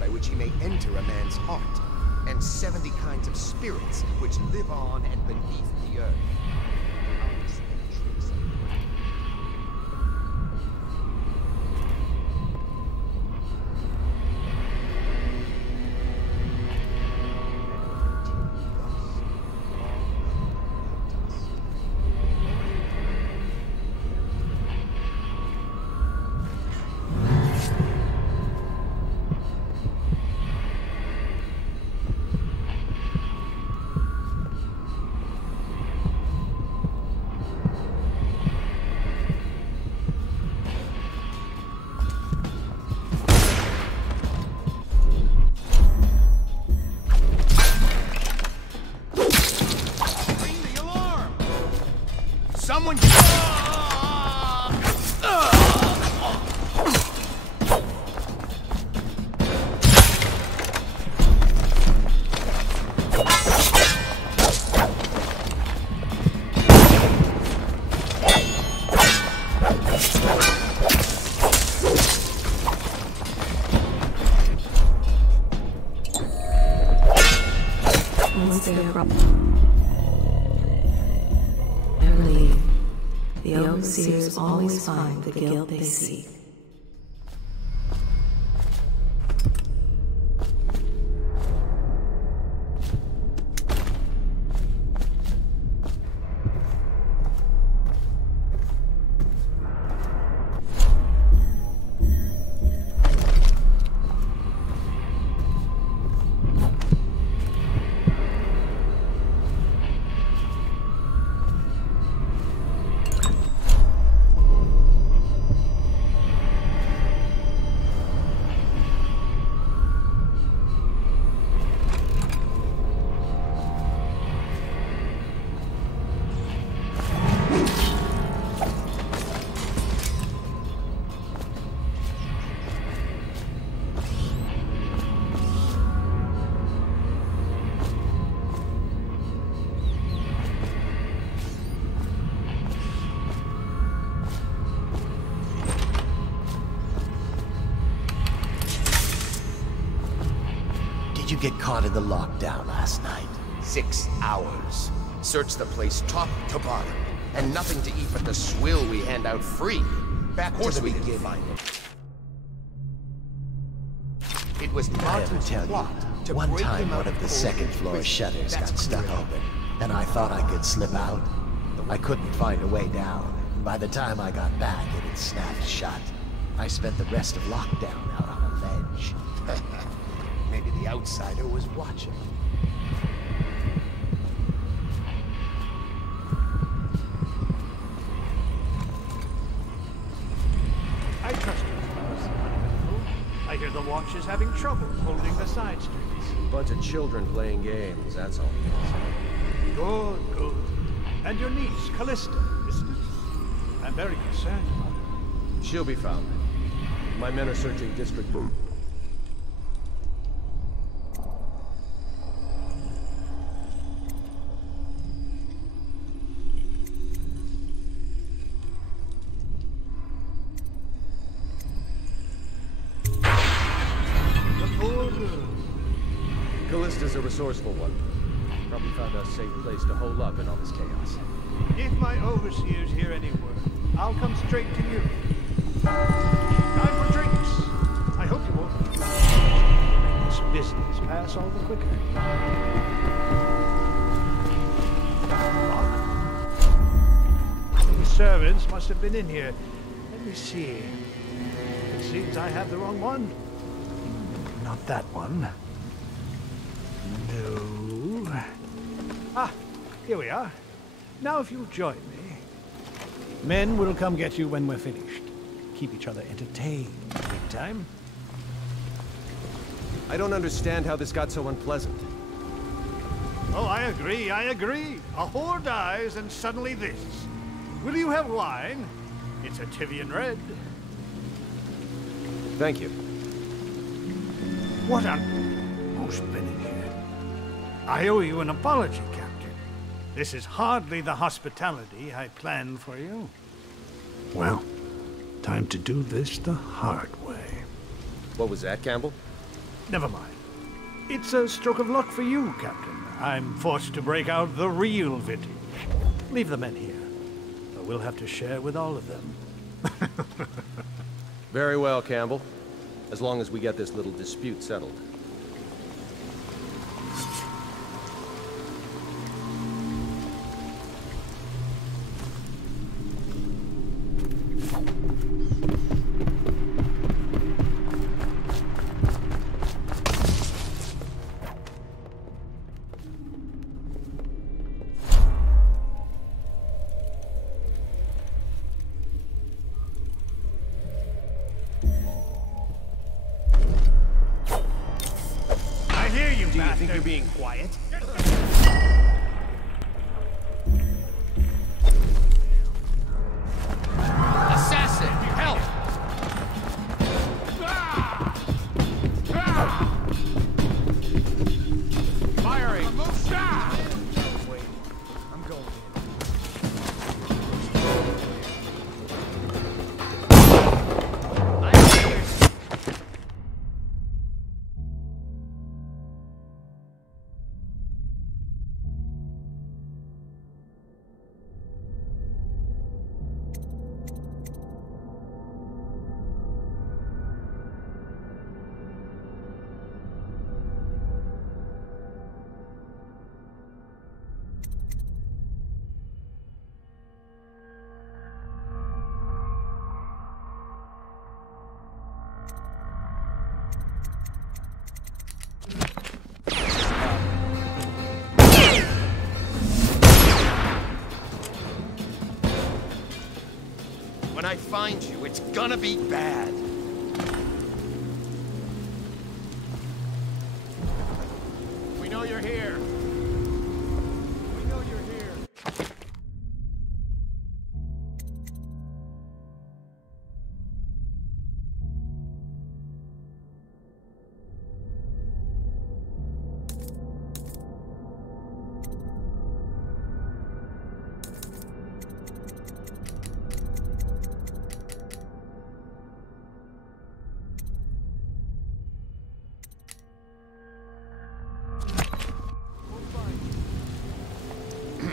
By which he may enter a man's heart, and 70 kinds of spirits which live on and beneath the earth. Someone... The overseers always find the guilt they seek. Did you get caught in the lockdown last night? 6 hours. Searched the place top to bottom. And nothing to eat but the swill we hand out free. Back to the beginning. It was Martin's plot to one break time him out one of the second floor shutters That's got stuck clear. open, and I thought I could slip out. I couldn't find a way down. By the time I got back, it had snapped shut. I spent the rest of lockdown out on a ledge. Maybe the outsider was watching. I trust you, fellas. I hear the watch is having trouble holding the side streets. Bunch of children playing games, that's all. Good, good. And your niece, Callista, isn't it? I'm very concerned about her. She'll be found. My men are searching District 2. Callista's a resourceful one. Probably found a safe place to hole up in all this chaos. If my overseer's here anywhere, I'll come straight to you. Time for drinks. I hope you won't make this business pass all the quicker. These servants must have been in here. Let me see. It seems I have the wrong one. Not that one. No. Ah, here we are. Now if you'll join me. Men will come get you when we're finished. Keep each other entertained. Big time. I don't understand how this got so unpleasant. Oh, I agree, I agree. A whore dies and suddenly this. Will you have wine? It's a Tivian red. Thank you. What on... Who's been in here? I owe you an apology, Captain. This is hardly the hospitality I planned for you. Well, time to do this the hard way. What was that, Campbell? Never mind. It's a stroke of luck for you, Captain. I'm forced to break out the real vintage. Leave the men here. But we'll have to share with all of them. Very well, Campbell. As long as we get this little dispute settled. Do you think you're being quiet? Assassin, help! Firing! Wait, I'm going When I find you, it's gonna be bad. We know you're here. We know you're here.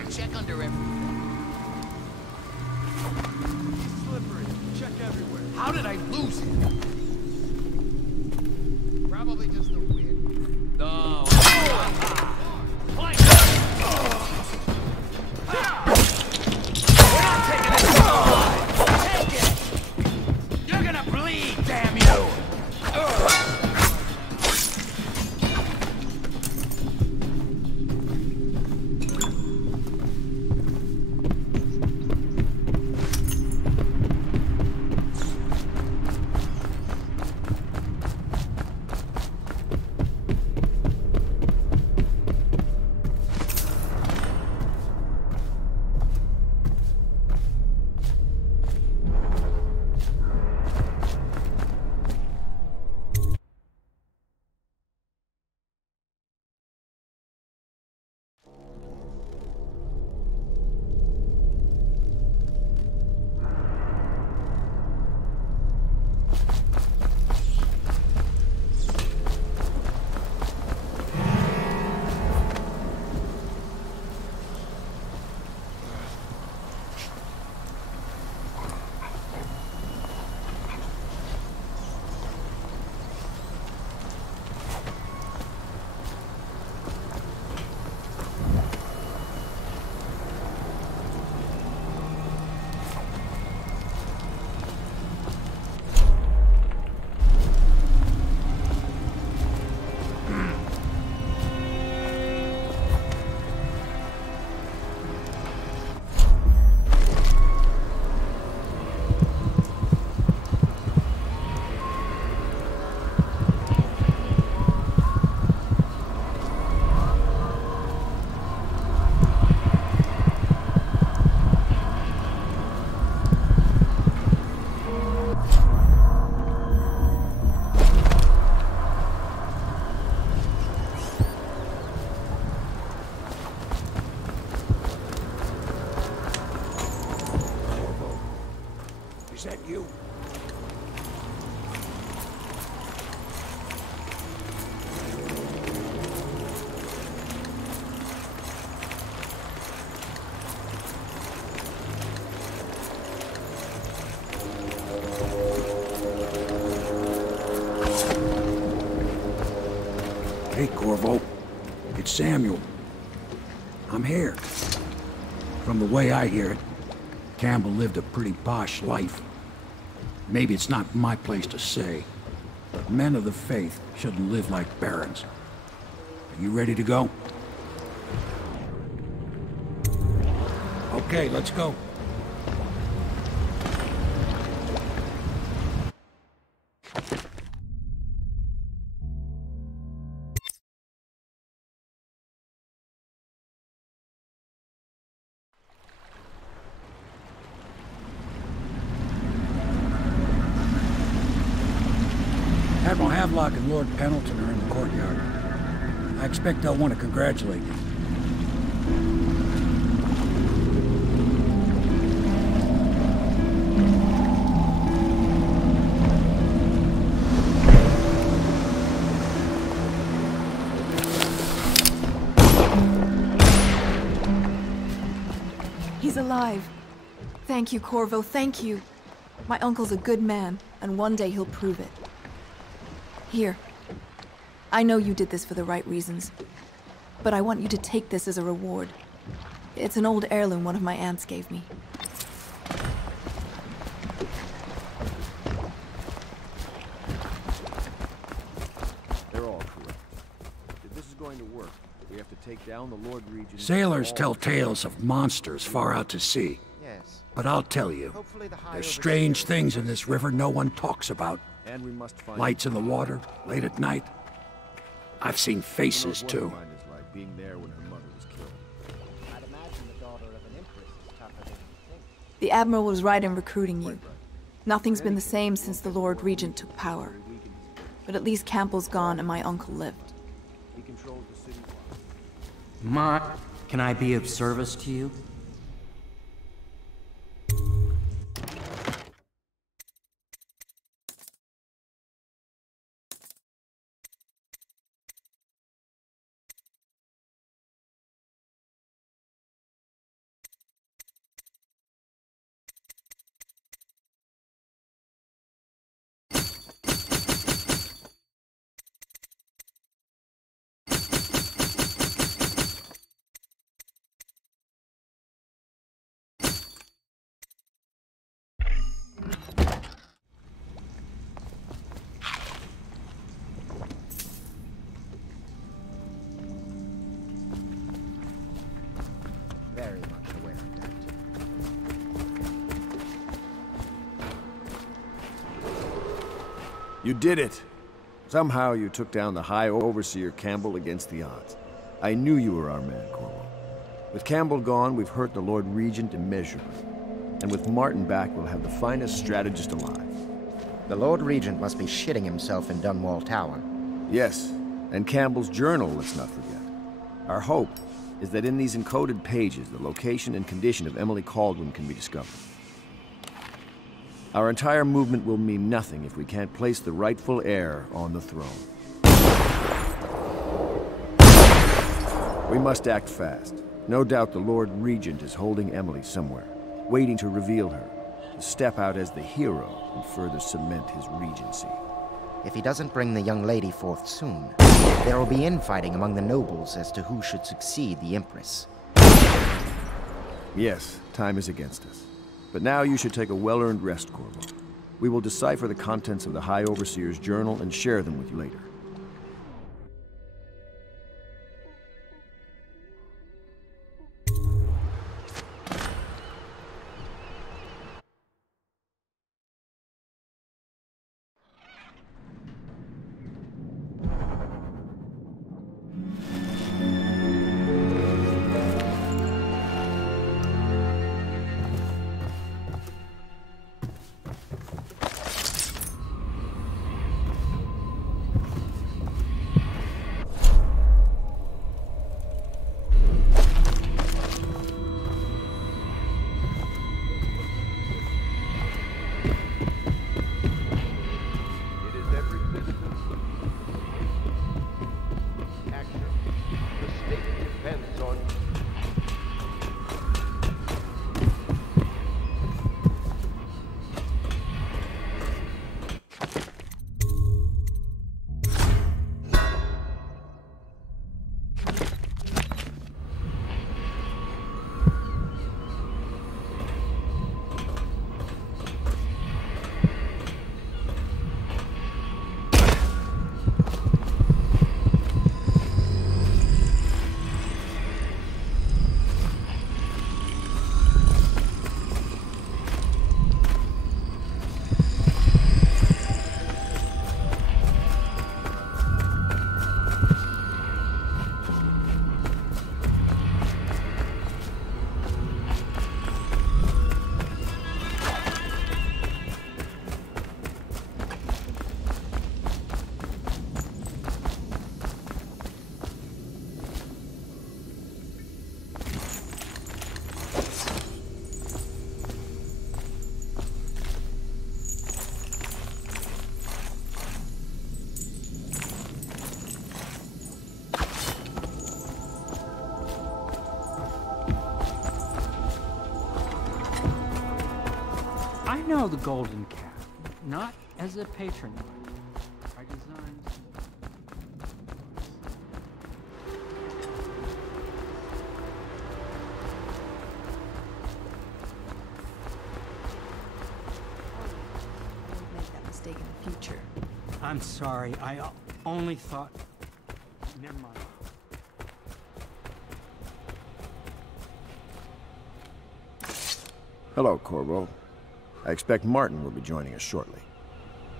Check under everything. slippery. Check everywhere. How did I lose it? Probably just the wind. No. We're not taking this alive. Take it. You're gonna bleed, damn you. you. Hey, Corvo. It's Samuel. I'm here. From the way I hear it, Campbell lived a pretty posh life. Maybe it's not my place to say, but men of the faith shouldn't live like barons. Are you ready to go? Okay, let's go. Admiral Havelock and Lord Pendleton are in the courtyard. I expect they'll want to congratulate you. He's alive. Thank you, Corvo, thank you. My uncle's a good man, and one day he'll prove it. Here. I know you did this for the right reasons, but I want you to take this as a reward. It's an old heirloom one of my aunts gave me. They're all correct. If this is going to work, we have to take down the Lord Regent. Sailors tell tales of monsters far out to sea. Yes. But I'll tell you, there's strange things in this river no one talks about. And we must find Lights in the water, late at night. I've seen faces, too. Like being there when her mother was killed. I'd imagine the daughter of an empress is tougher than you think. The Admiral was right in recruiting you. Nothing's been the same since the Lord Regent took power. But at least Campbell's gone and my uncle lived. He controls the city. Ma, can I be of service to you? Very much aware of that. You did it! Somehow you took down the High Overseer Campbell against the odds. I knew you were our man, Corvo. With Campbell gone, we've hurt the Lord Regent immeasurably. And with Martin back, we'll have the finest strategist alive. The Lord Regent must be shitting himself in Dunwall Tower. Yes, and Campbell's journal, let's not forget. Our hope is that in these encoded pages, the location and condition of Emily Kaldwin can be discovered. Our entire movement will mean nothing if we can't place the rightful heir on the throne. We must act fast. No doubt the Lord Regent is holding Emily somewhere, waiting to reveal her, to step out as the hero and further cement his regency. If he doesn't bring the young lady forth soon, there will be infighting among the nobles as to who should succeed the Empress. Yes, time is against us. But now you should take a well-earned rest, Corvo. We will decipher the contents of the High Overseer's journal and share them with you later. know the Golden Cat, not as a patron. Our designs... Don't make that mistake in the future. I'm sorry, I only thought... Never mind. Hello, Corvo. I expect Martin will be joining us shortly.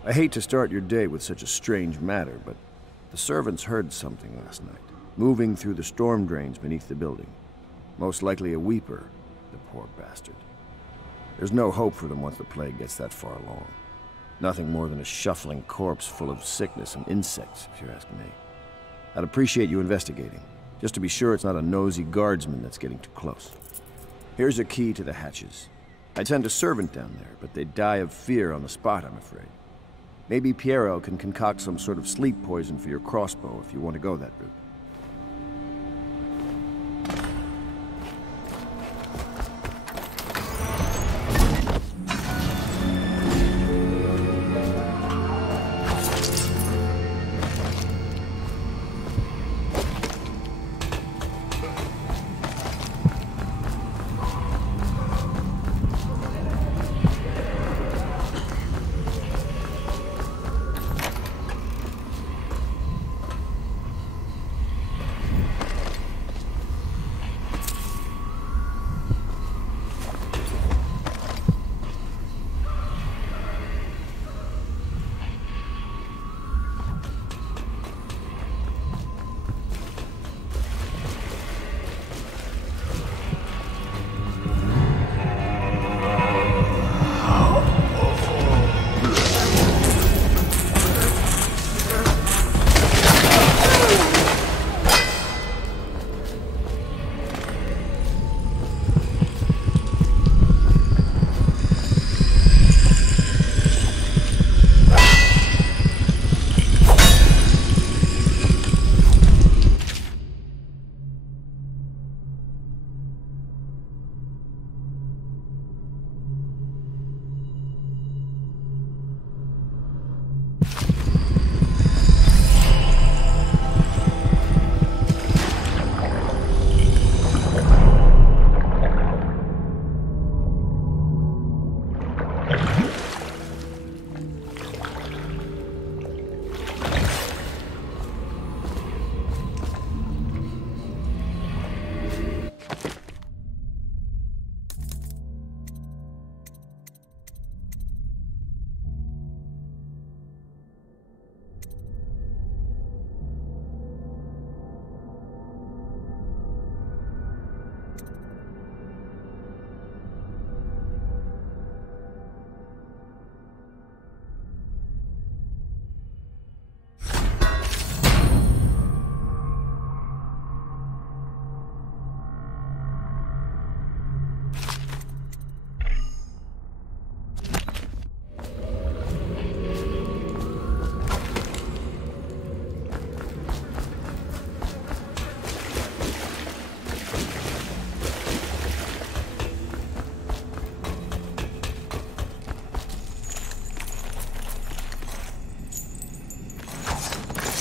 I hate to start your day with such a strange matter, but the servants heard something last night, moving through the storm drains beneath the building. Most likely a weeper, the poor bastard. There's no hope for them once the plague gets that far along. Nothing more than a shuffling corpse full of sickness and insects, if you ask me. I'd appreciate you investigating, just to be sure it's not a nosy guardsman that's getting too close. Here's a key to the hatches. I'd send a servant down there, but they'd die of fear on the spot, I'm afraid. Maybe Piero can concoct some sort of sleep poison for your crossbow if you want to go that route.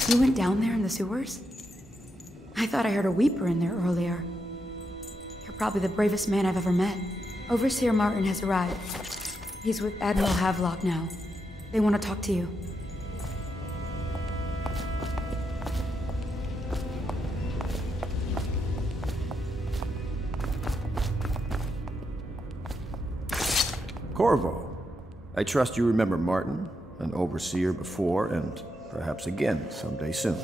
You went down there in the sewers? I thought I heard a weeper in there earlier. You're probably the bravest man I've ever met. Overseer Martin has arrived. He's with Admiral Havelock now. They want to talk to you. Corvo, I trust you remember Martin, an overseer before, and perhaps again someday soon.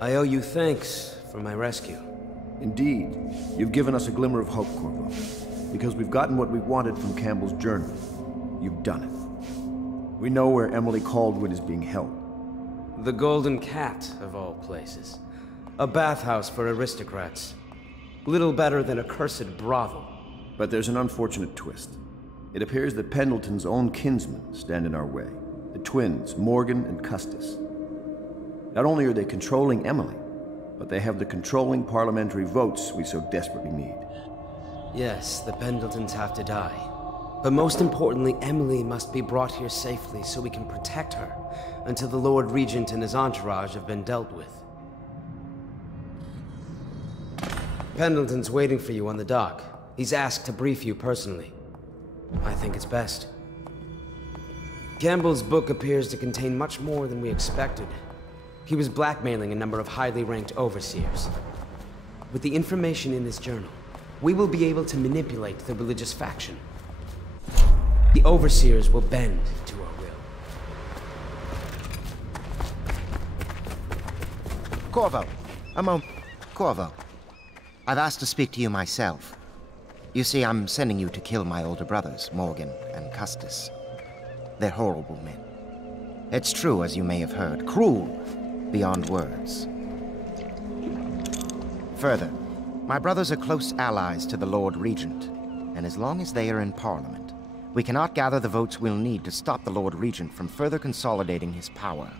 I owe you thanks for my rescue. Indeed. You've given us a glimmer of hope, Corvo. Because we've gotten what we wanted from Campbell's journal. You've done it. We know where Emily Caldwin is being held. The Golden Cat, of all places. A bathhouse for aristocrats. Little better than a cursed brothel. But there's an unfortunate twist. It appears that Pendleton's own kinsmen stand in our way. The twins, Morgan and Custis. Not only are they controlling Emily, but they have the controlling parliamentary votes we so desperately need. Yes, the Pendletons have to die. But most importantly, Emily must be brought here safely so we can protect her until the Lord Regent and his entourage have been dealt with. Pendleton's waiting for you on the dock. He's asked to brief you personally. I think it's best. Campbell's book appears to contain much more than we expected. He was blackmailing a number of highly ranked overseers. With the information in his journal, we will be able to manipulate the religious faction. The overseers will bend to our will. Corvo, a moment. Corvo, I've asked to speak to you myself. You see, I'm sending you to kill my older brothers, Morgan and Custis. They're horrible men. It's true, as you may have heard, cruel beyond words. Further, my brothers are close allies to the Lord Regent, and as long as they are in Parliament, we cannot gather the votes we'll need to stop the Lord Regent from further consolidating his power.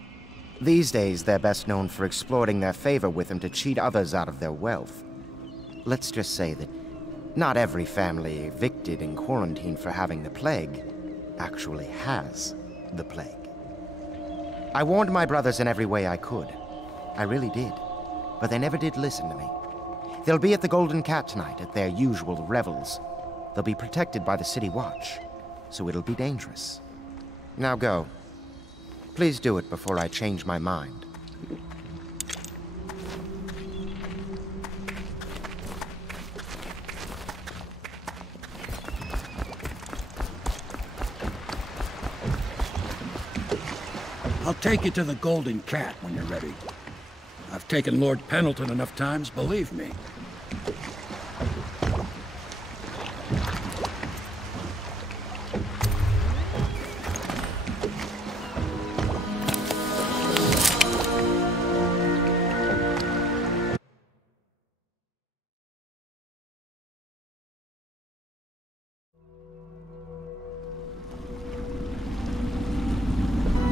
These days, they're best known for exploiting their favor with him to cheat others out of their wealth. Let's just say that not every family evicted and quarantined for having the plague actually has the plague. I warned my brothers in every way I could. I really did. But they never did listen to me. They'll be at the Golden Cat tonight at their usual revels. They'll be protected by the City Watch, so it'll be dangerous. Now go. Please do it before I change my mind. I'll take you to the Golden Cat when you're ready. I've taken Lord Pendleton enough times, believe me.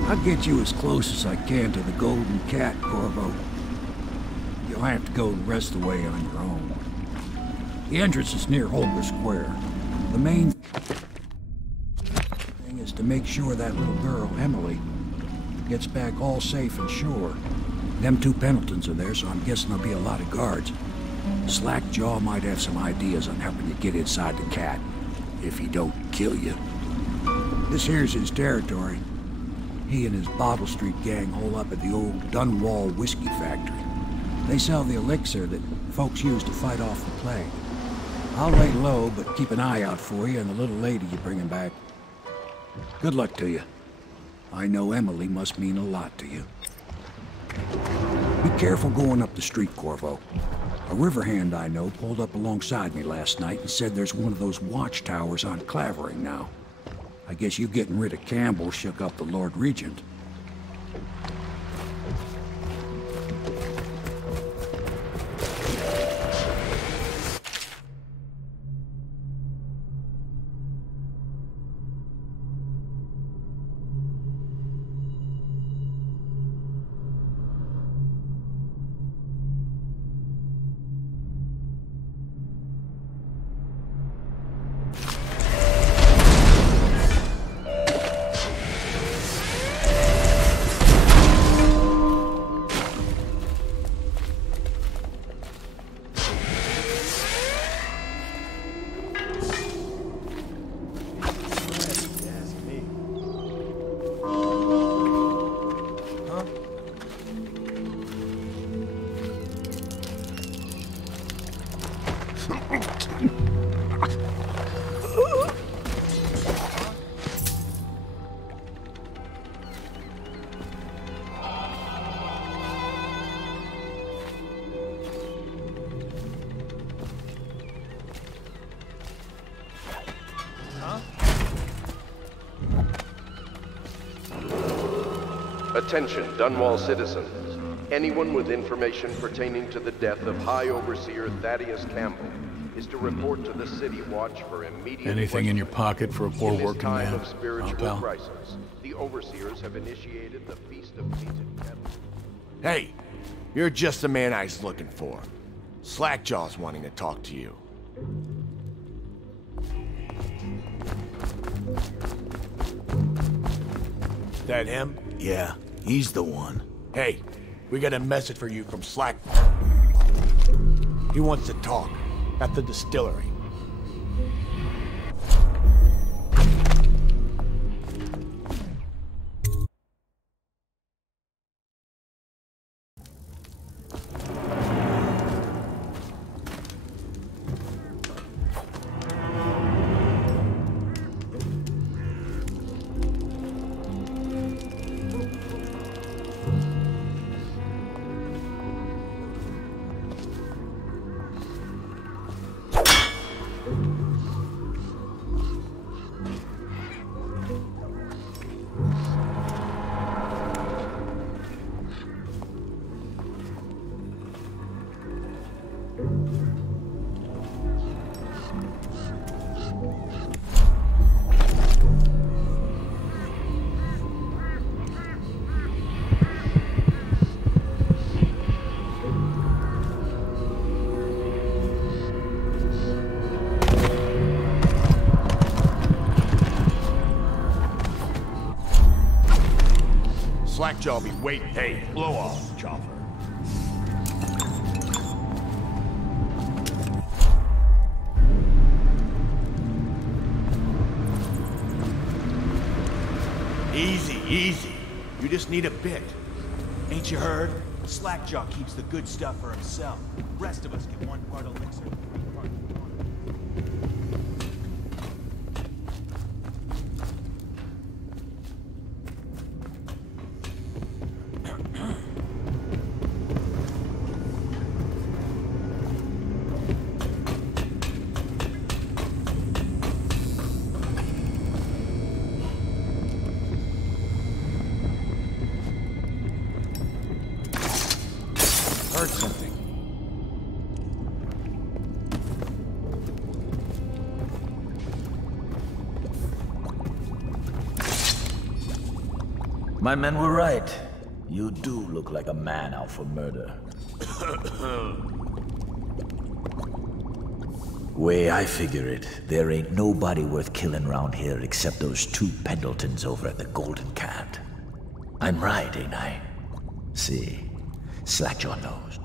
I'll get you as close as I can to the Golden Cat, Corvo. You'll have to go the rest of the way on your own. The entrance is near Holger Square. The main thing is to make sure that little girl, Emily, gets back all safe and sure. Them two Pendletons are there, so I'm guessing there'll be a lot of guards. Slackjaw might have some ideas on helping you get inside the cat, if he don't kill you. This here's his territory. He and his Bottle Street gang hole up at the old Dunwall whiskey factory. They sell the elixir that folks use to fight off the plague. I'll lay low, but keep an eye out for you and the little lady you bring him back. Good luck to you. I know Emily must mean a lot to you. Be careful going up the street, Corvo. A river hand I know pulled up alongside me last night and said there's one of those watchtowers on Clavering now. I guess you getting rid of Campbell shook up the Lord Regent. Attention, Dunwall citizens. Anyone with information pertaining to the death of High Overseer Thaddeus Campbell is to report to the City Watch for immediate... Anything in your pocket for a poor in this working time man? of spiritual pal? crisis, the Overseers have initiated the Feast of Painted Kettles. Hey, you're just the man I was looking for. Slackjaw's wanting to talk to you. That him? Yeah, he's the one. Hey, we got a message for you from Slack. He wants to talk at the distillery. Slackjaw be waiting. Hey, blow off, Chopper. Easy, easy. You just need a bit. Ain't you heard? Slackjaw keeps the good stuff for himself. Rest of us get one part elixir, 3 parts Heard something. My men were right. You do look like a man out for murder. Way I figure it, there ain't nobody worth killing around here except those 2 Pendletons over at the Golden Cat. I'm right, ain't I? See, Slackjaw knows.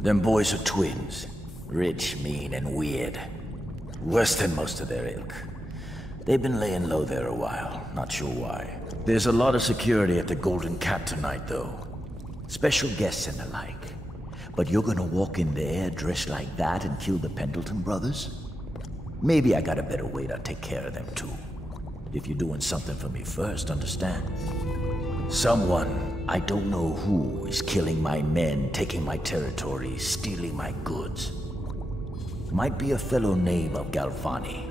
Them boys are twins. Rich, mean, and weird. Worse than most of their ilk. They've been laying low there a while, not sure why. There's a lot of security at the Golden Cat tonight, though. Special guests and the like. But you're gonna walk in there dressed like that and kill the Pendleton brothers? Maybe I got a better way to take care of them, too. If you're doing something for me first, understand? Someone, I don't know who, is killing my men, taking my territory, stealing my goods. Might be a fellow named of Galvani.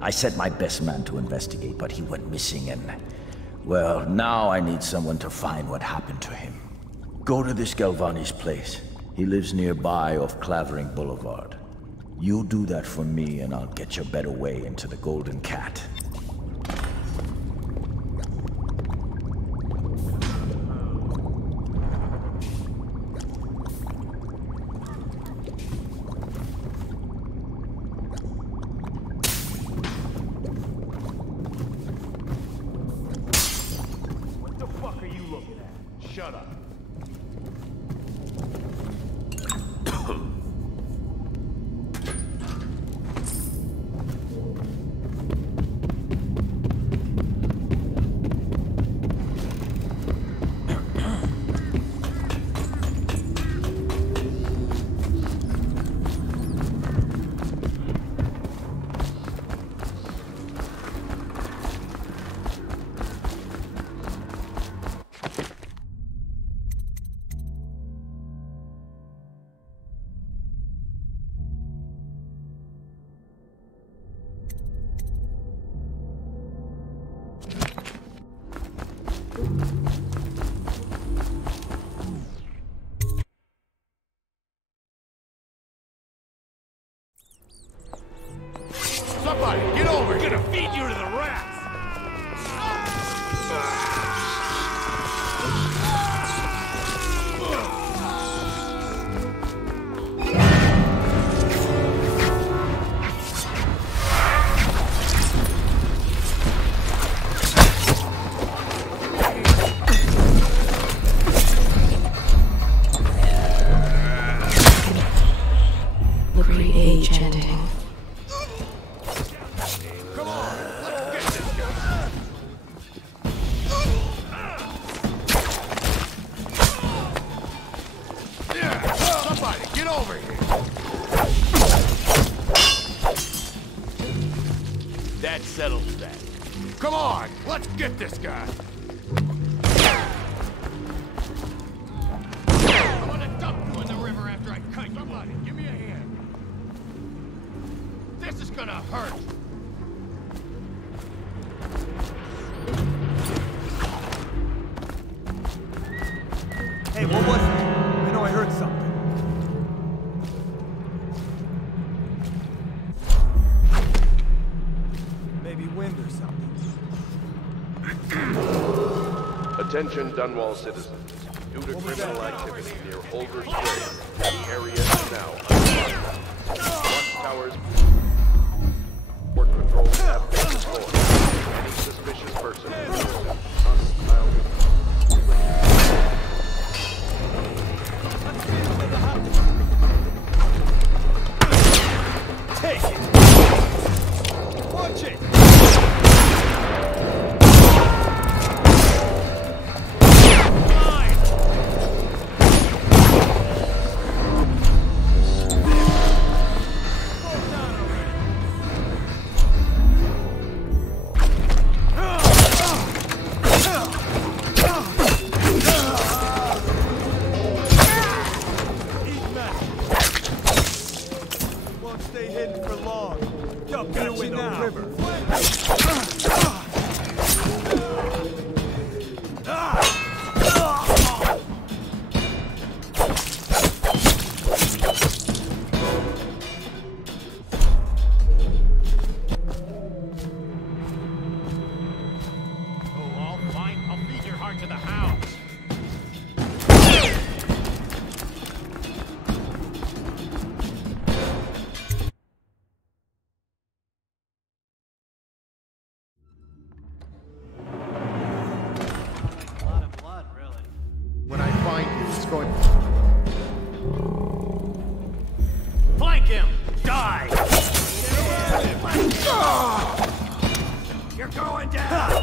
I sent my best man to investigate, but he went missing and... well, now I need someone to find what happened to him. Go to this Galvani's place. He lives nearby off Clavering Boulevard. You do that for me and I'll get you a better way into the Golden Cat. Shut up. Somebody, get over here! Gonna feed you to the rats! settles that. Come on, let's get this guy. I'm gonna dump you in the river after I cut you. Somebody, give me a hand. This is gonna hurt. Hey, what was it? I know I heard something. Maybe wind or something. Attention Dunwall citizens. Due to criminal activity near Holger Square, the area is now under watchtowers. Port patrols have been deployed. Any suspicious person hostile. Take it! Watch it! Flank him! Die! You're going down!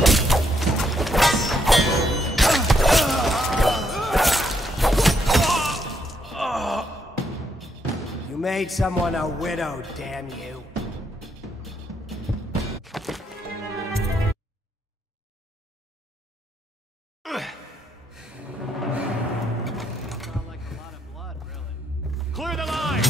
You made someone a widow, damn you. Clear the line!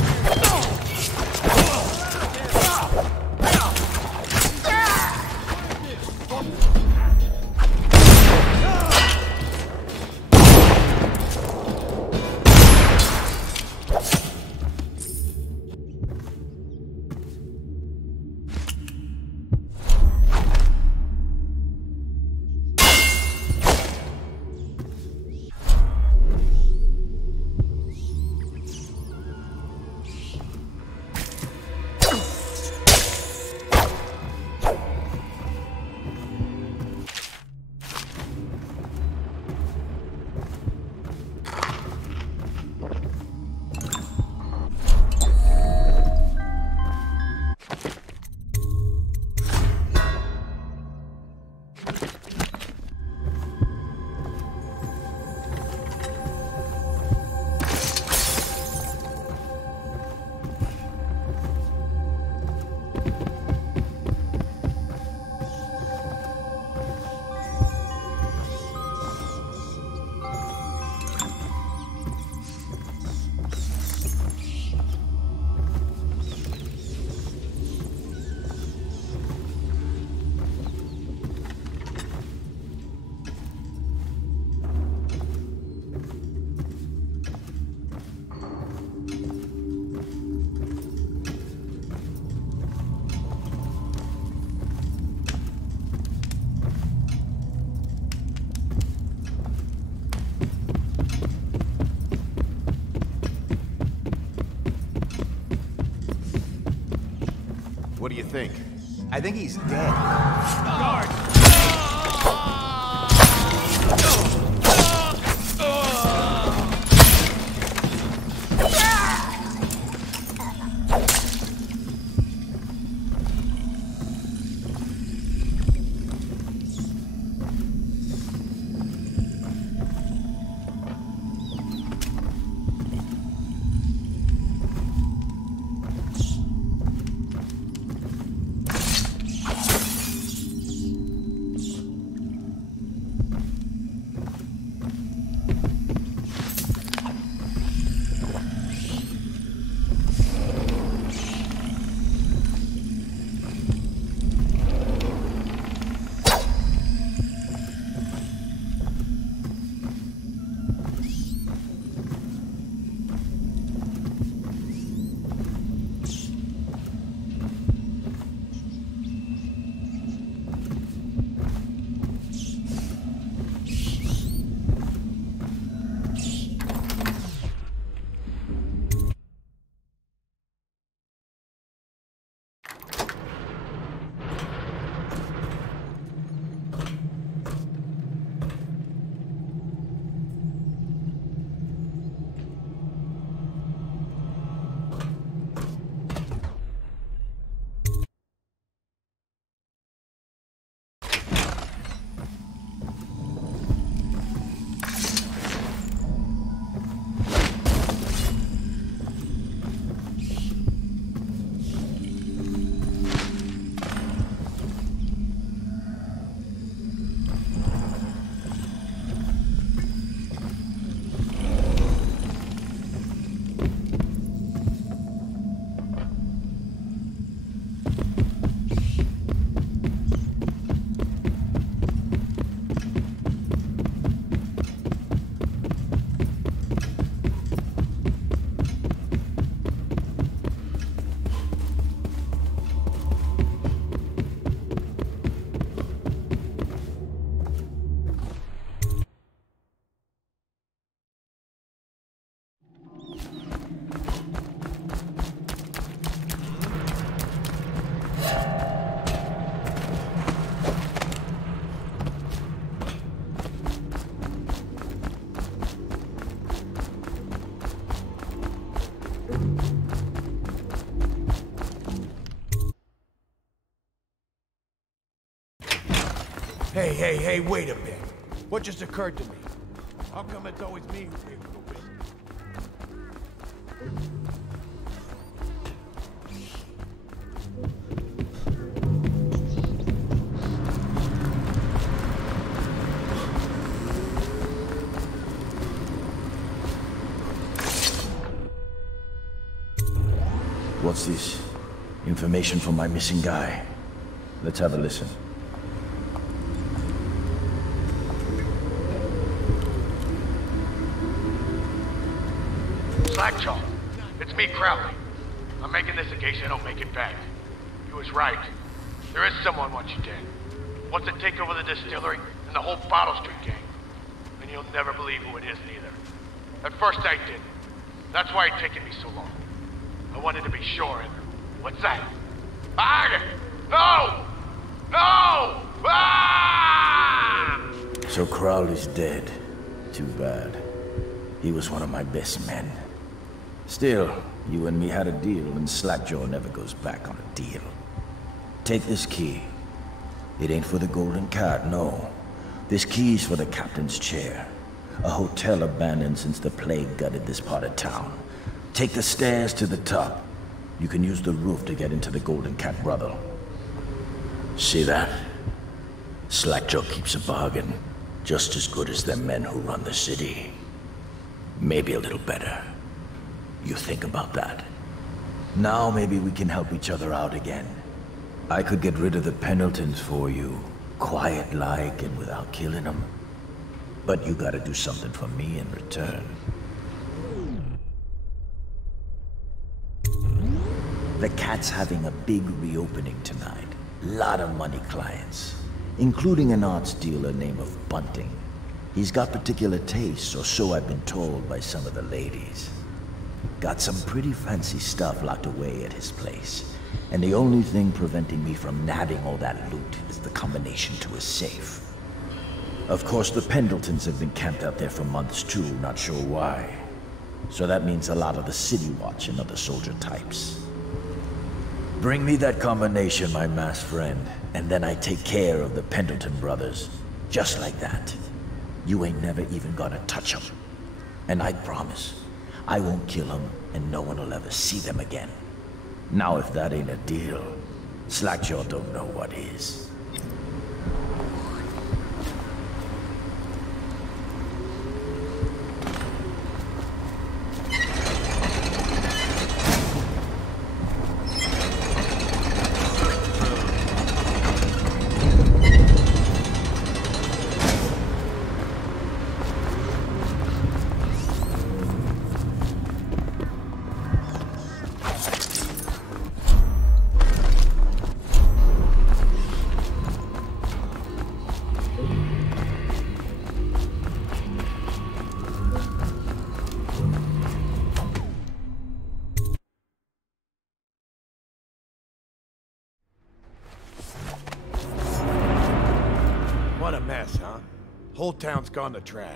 What do you think? I think he's dead. Guard! Hey, wait a bit. What just occurred to me? How come it's always me who pays for the whiskey? What's this? Information from my missing guy. Let's have a listen. Slackjaw, it's me, Crowley. I'm making this in case I don't make it back. You was right. There is someone wants you dead. Wants to take over the distillery and the whole Bottle Street gang. And you'll never believe who it is neither. At first I didn't. That's why it's taken me so long. I wanted to be sure and... What's that? Ah! No! No! Ah! So Crowley's dead. Too bad. He was one of my best men. Still, you and me had a deal, and Slackjaw never goes back on a deal. Take this key. It ain't for the Golden Cat, no. This key's for the captain's chair. A hotel abandoned since the plague gutted this part of town. Take the stairs to the top. You can use the roof to get into the Golden Cat brothel. See that? Slackjaw keeps a bargain, just as good as the men who run the city. Maybe a little better. You think about that. Now maybe we can help each other out again. I could get rid of the Pendletons for you, quiet-like and without killing them. But you gotta do something for me in return. The Cat's having a big reopening tonight. Lot of money clients, including an arts dealer named of Bunting. He's got particular tastes, or so I've been told by some of the ladies. Got some pretty fancy stuff locked away at his place. And the only thing preventing me from nabbing all that loot is the combination to his safe. Of course, the Pendletons have been camped out there for months too, not sure why. So that means a lot of the City Watch and other soldier types. Bring me that combination, my masked friend, and then I take care of the Pendleton brothers. Just like that. You ain't never even gonna touch them. And I promise, I won't kill them, and no one will ever see them again. Now if that ain't a deal, Slackjaw don't know what is. What a mess, huh? Whole town's gone to trash.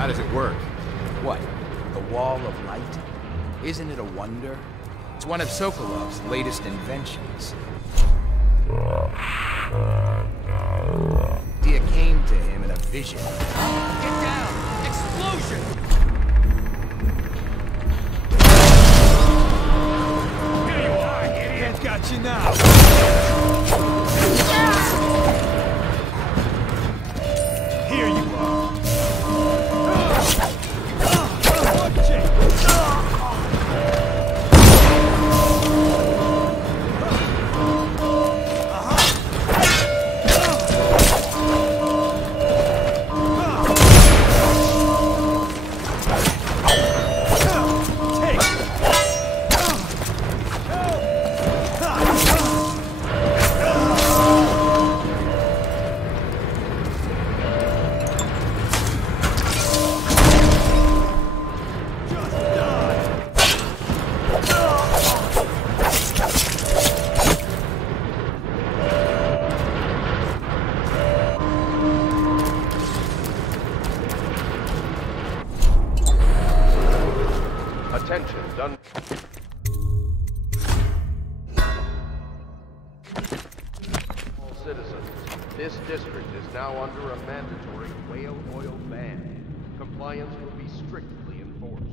How does it work? What? The Wall of Light? Isn't it a wonder? It's one of Sokolov's latest inventions. Dia came to him in a vision. Get down! Explosion! Here you are, idiot! Got you now! Here you are. Attention, done. All citizens, this district is now under a mandatory whale oil ban. Compliance will be strictly enforced.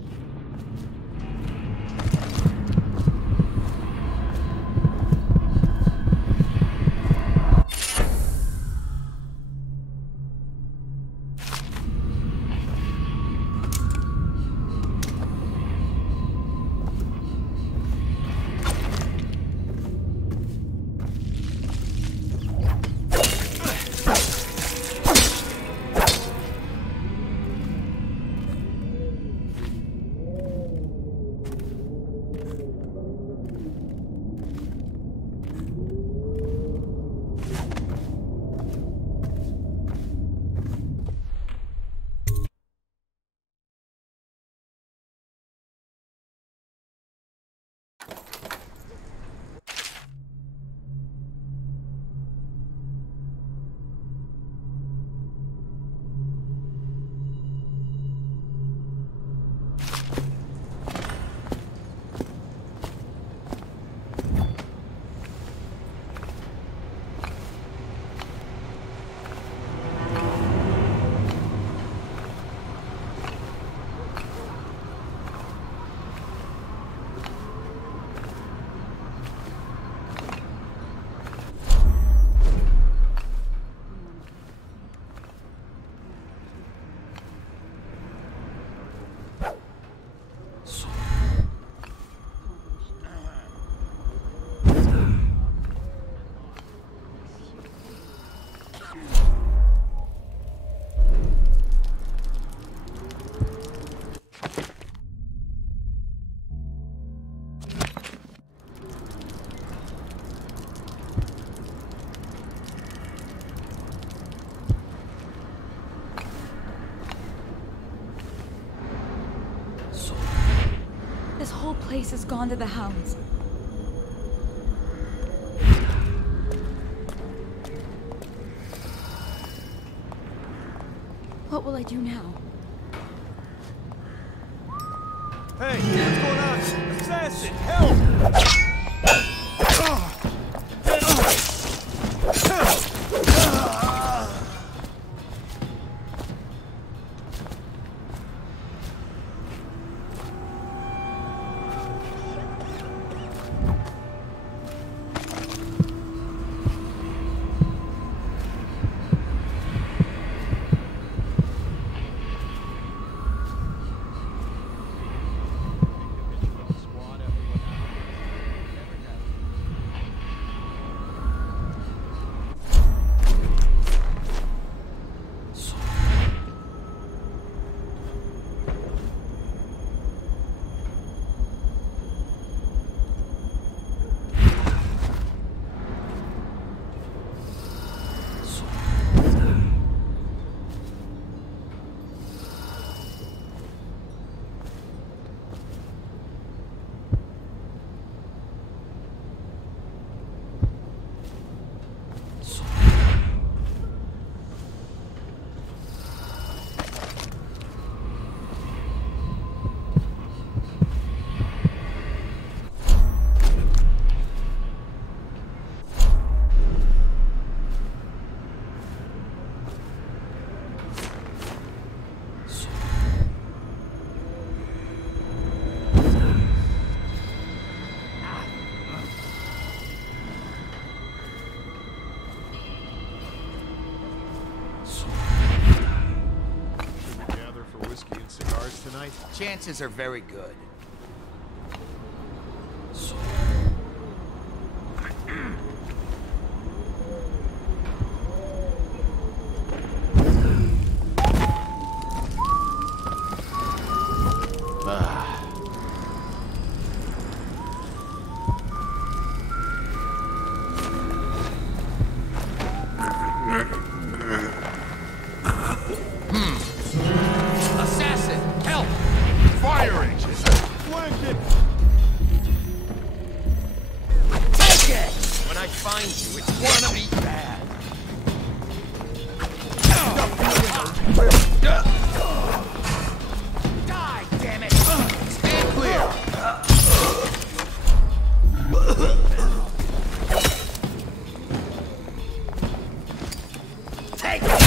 This whole place has gone to the hounds. What will I do now? Hey, what's going on? Assassin, help! tonight? Chances are very good. Assassin! Help! Firing! Take it! When I find you, it's gonna be bad. Die, damn it! Stand clear! Take it!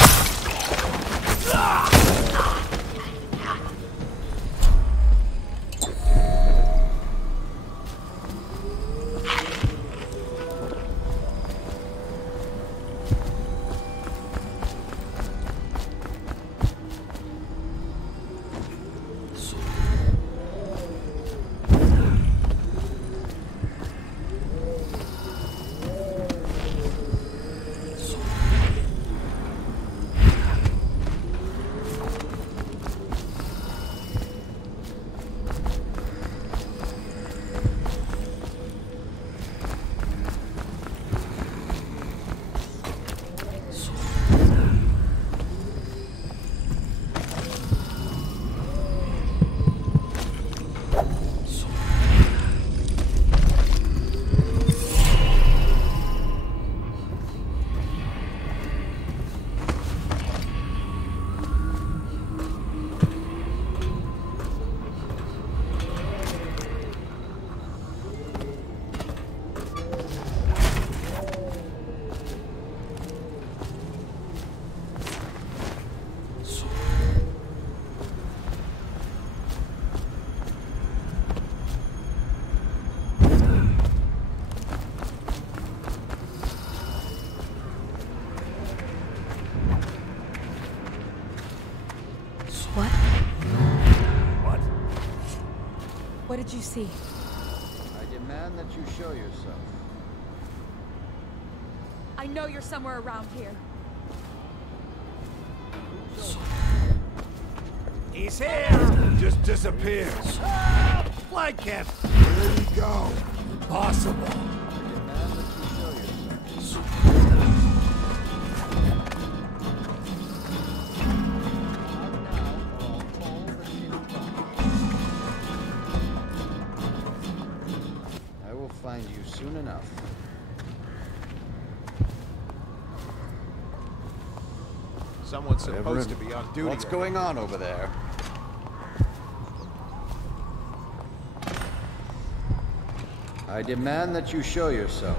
What did you see? I demand that you show yourself. I know you're somewhere around here. He's here! Just disappeared. Flight camp! Where did he go? Impossible. I will find you soon enough. Someone's supposed to be on duty. What's going on over there? I demand that you show yourself.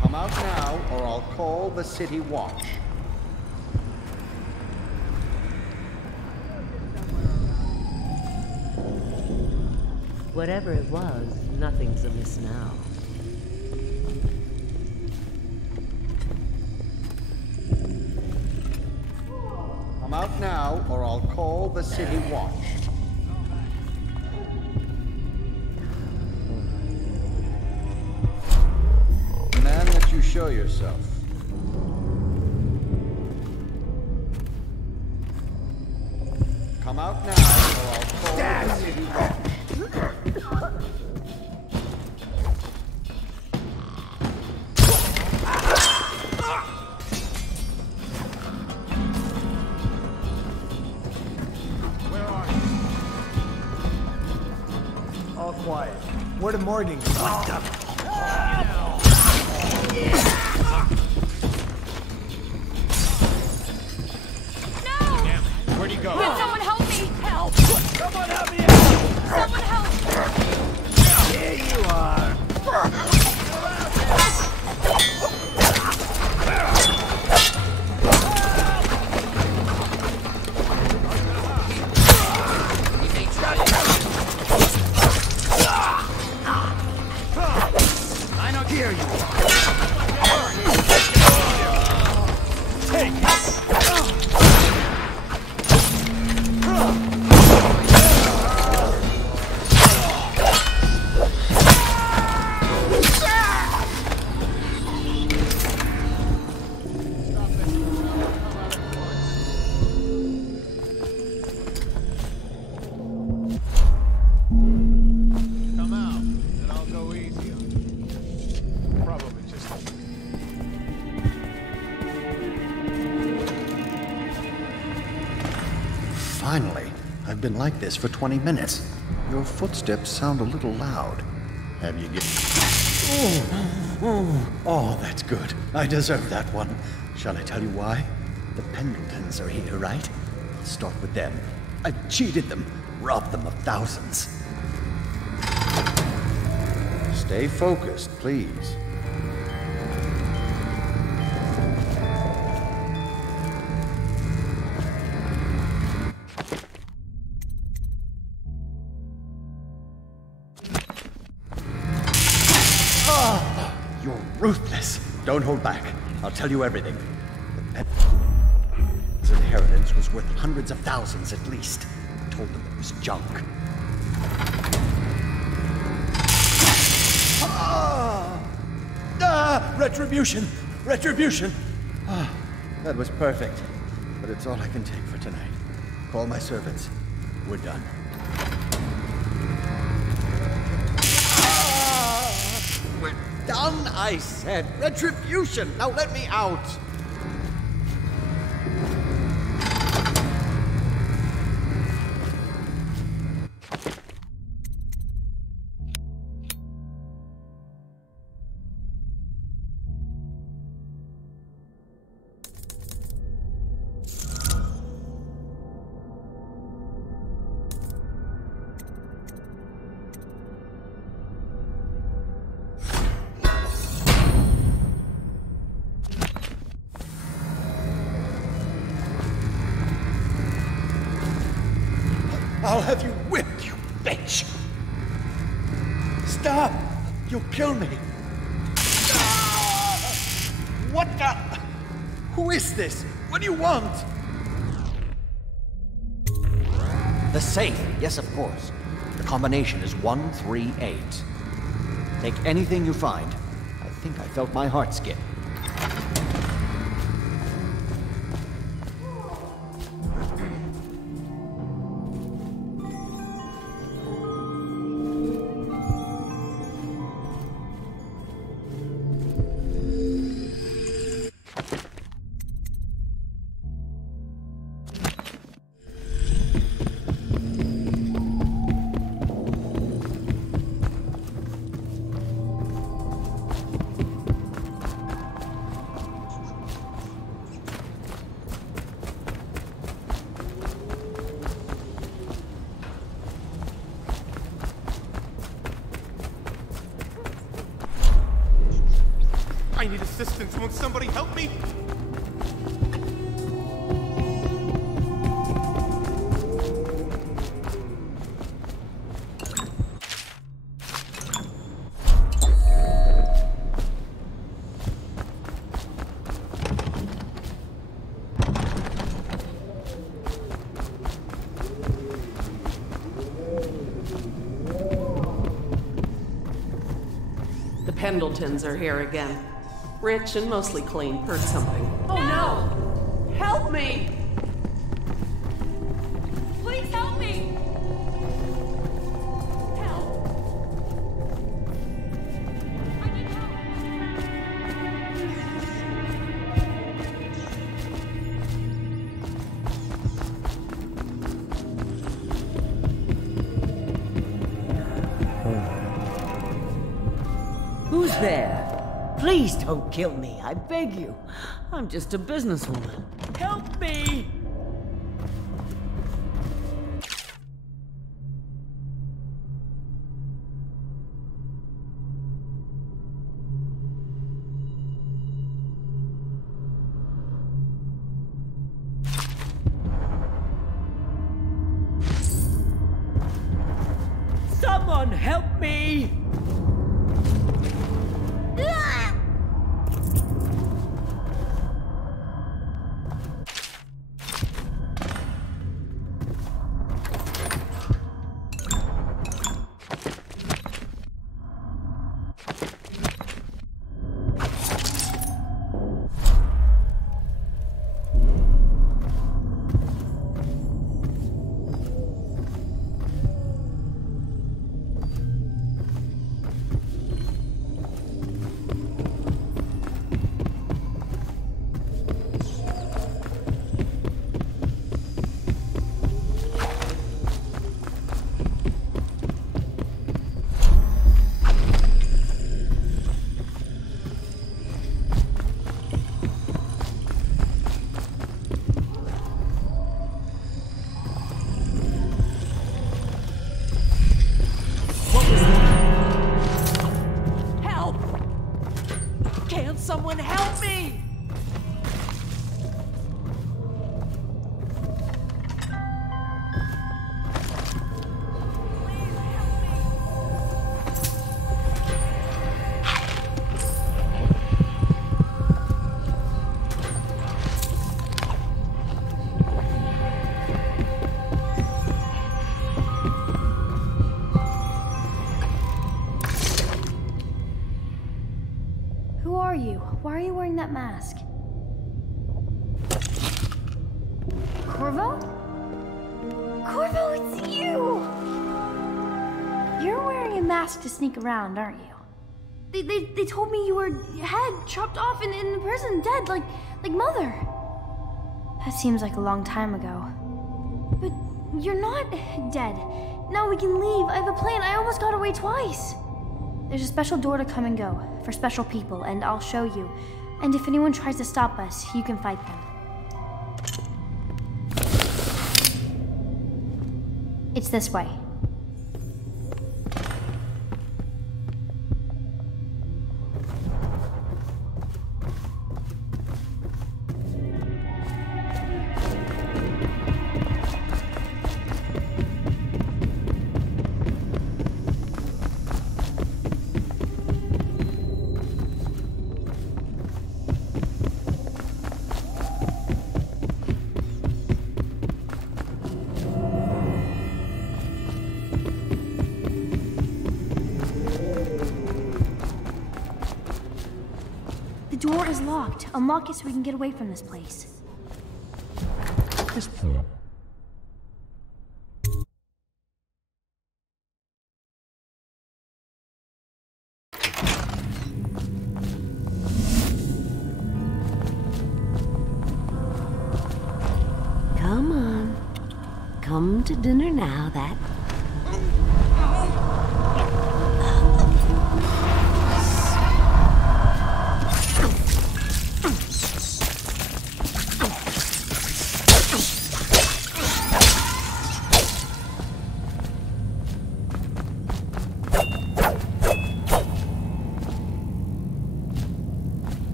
Come out now, or I'll call the city watch. Whatever it was, nothing's amiss now. Come out now, or I'll call the city watch. Demand that you show yourself. Come out now, or I'll call the city watch. All quiet. Where did Morgan go? What the? Where'd he go? Can someone help me? Help! Someone help me out! Someone help! Here you are! finally. I've been like this for 20 minutes. Your footsteps sound a little loud. Have you get... Oh, that's good. I deserve that one. Shall I tell you why? The Pendletons are here, right? I'll start with them. I've cheated them, robbed them of thousands. Stay focused, please. You're ruthless. Don't hold back. I'll tell you everything. The Pendleton's inheritance was worth hundreds of thousands at least. I told them it was junk. Retribution! Retribution! That was perfect. But it's all I can take for tonight. Call my servants. We're done. We're done, I said. Retribution! Now let me out! I'll have you whipped, you bitch! Stop! You'll kill me! What the? Who is this? What do you want? The safe, yes, of course. The combination is 138. Take anything you find. I think I felt my heart skip. I need assistance. Won't somebody help me? The Pendletons are here again. Rich and mostly clean. Heard something. Oh no! Help me! Please help me! Who's there? Please don't kill me, I beg you. I'm just a businesswoman. Help me! Someone help me! wearing that mask? Corvo? Corvo, it's you! You're wearing a mask to sneak around, aren't you? They told me you were head chopped off in the prison, dead, like Mother. That seems like a long time ago. But you're not dead. Now we can leave. I have a plan. I almost got away twice. There's a special door to come and go for special people, and I'll show you. And if anyone tries to stop us, you can fight them. It's this way. The door is locked. Unlock it so we can get away from this place. Come on. Come to dinner now, that...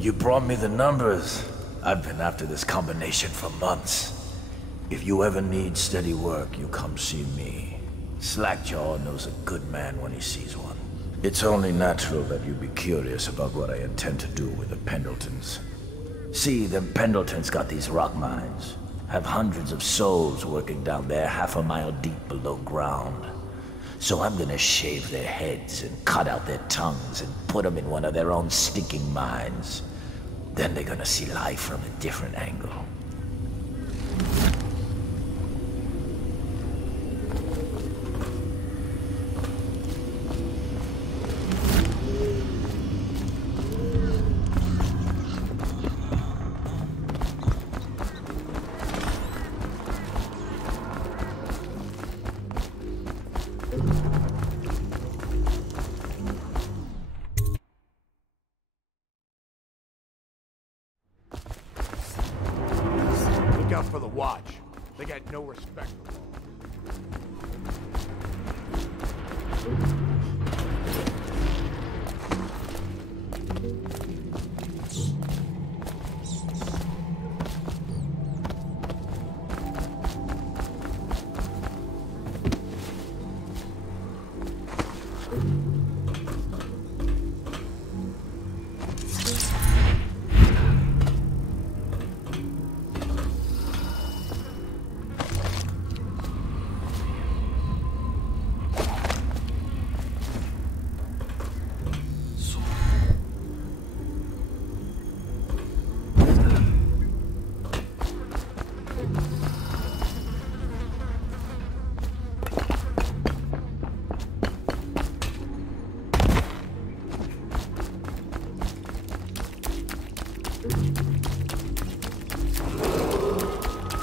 You brought me the numbers. I've been after this combination for months. If you ever need steady work, you come see me. Slackjaw knows a good man when he sees one. It's only natural that you be curious about what I intend to do with the Pendletons. See, them Pendletons got these rock mines. Have hundreds of souls working down there 1/2 mile deep below ground. So I'm gonna shave their heads and cut out their tongues and put them in one of their own stinking mines. Then they're gonna see life from a different angle. for the Watch. They got no respect for law.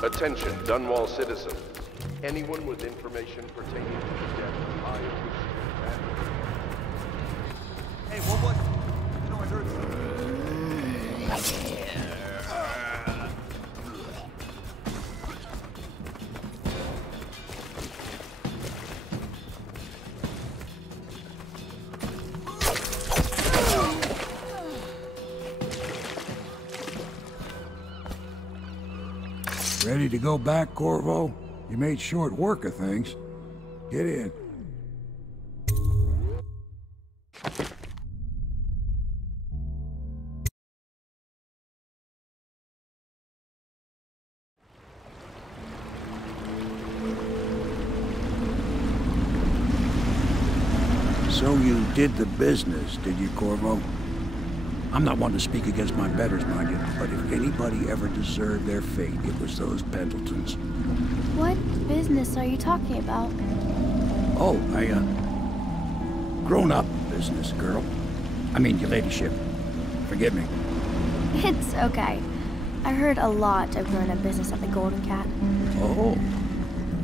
Attention, Dunwall citizens. Anyone with information pertaining to the death of Io Hey, what was... You know, I heard... Ready to go back, Corvo? You made short work of things. Get in. So you did the business, did you, Corvo? I'm not one to speak against my betters, mind you, but if anybody ever deserved their fate, it was those Pendletons. What business are you talking about? Oh, grown-up business, girl. I mean, your ladyship. Forgive me. It's okay. I heard a lot of grown-up business at the Golden Cat. Oh,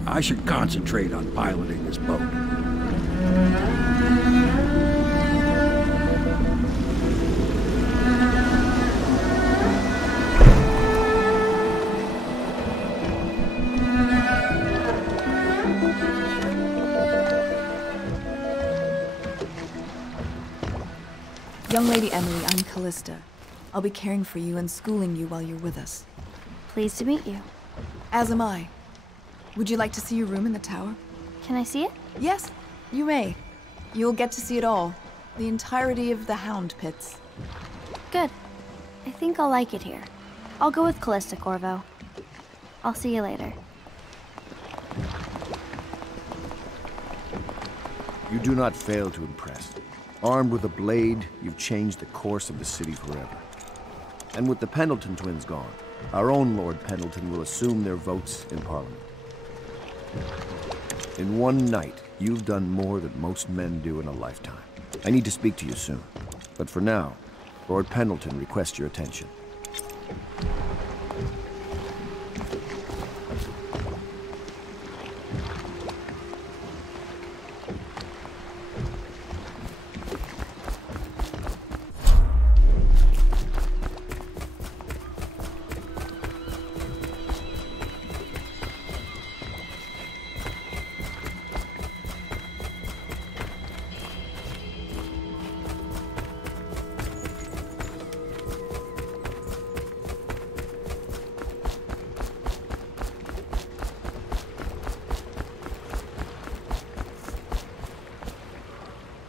I should concentrate on piloting this boat. Young Lady Emily, I'm Callista. I'll be caring for you and schooling you while you're with us. Pleased to meet you. As am I. Would you like to see your room in the tower? Can I see it? Yes, you may. You'll get to see it all. The entirety of the Hound Pits. Good. I think I'll like it here. I'll go with Callista, Corvo. I'll see you later. You do not fail to impress. Armed with a blade, you've changed the course of the city forever. And with the Pendleton twins gone, our own Lord Pendleton will assume their votes in Parliament. In one night, you've done more than most men do in a lifetime. I need to speak to you soon. But for now, Lord Pendleton requests your attention.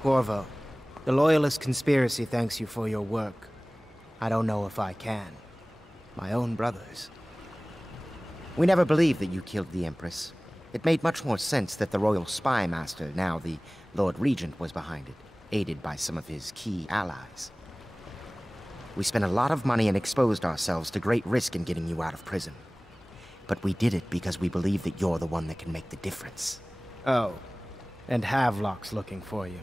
Corvo, the Loyalist conspiracy thanks you for your work. I don't know if I can. My own brothers. We never believed that you killed the Empress. It made much more sense that the Royal Spy Master, now the Lord Regent, was behind it, aided by some of his key allies. We spent a lot of money and exposed ourselves to great risk in getting you out of prison. But we did it because we believe that you're the one that can make the difference. Oh, and Havelock's looking for you.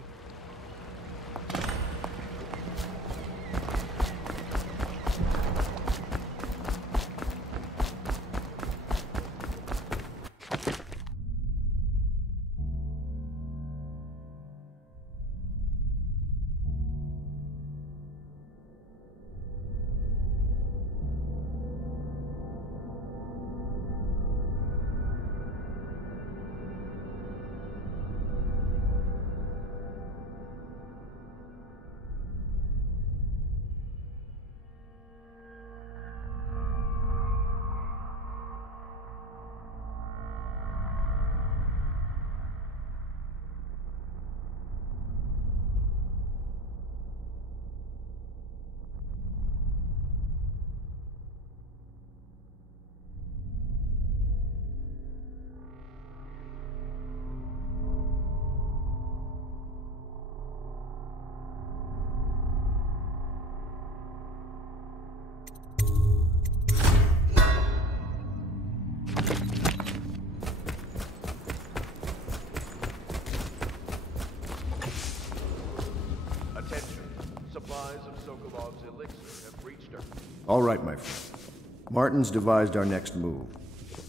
supplies of Sokolov's elixir have reached her. All right, my friend. Martin's devised our next move.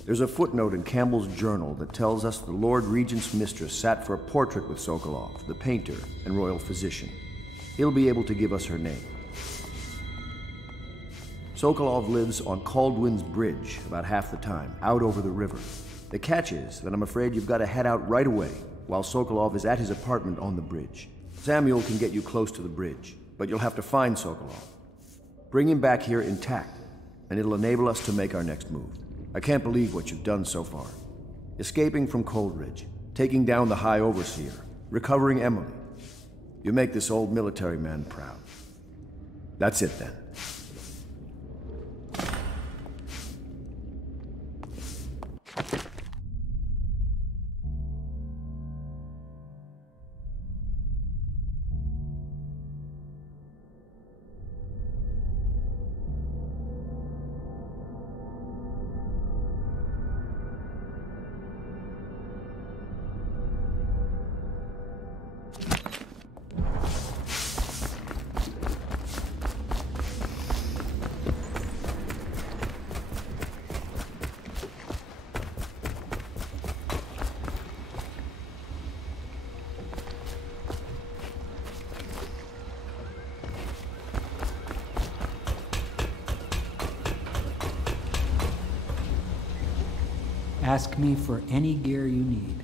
There's a footnote in Campbell's journal that tells us the Lord Regent's mistress sat for a portrait with Sokolov, the painter and royal physician. He'll be able to give us her name. Sokolov lives on Caldwin's Bridge about half the time, out over the river. The catch is that I'm afraid you've got to head out right away while Sokolov is at his apartment on the bridge. Samuel can get you close to the bridge, but you'll have to find Sokolov. Bring him back here intact, and it'll enable us to make our next move. I can't believe what you've done so far. Escaping from Coldridge, taking down the High Overseer, recovering Emily. You make this old military man proud. That's it then. Ask me for any gear you need.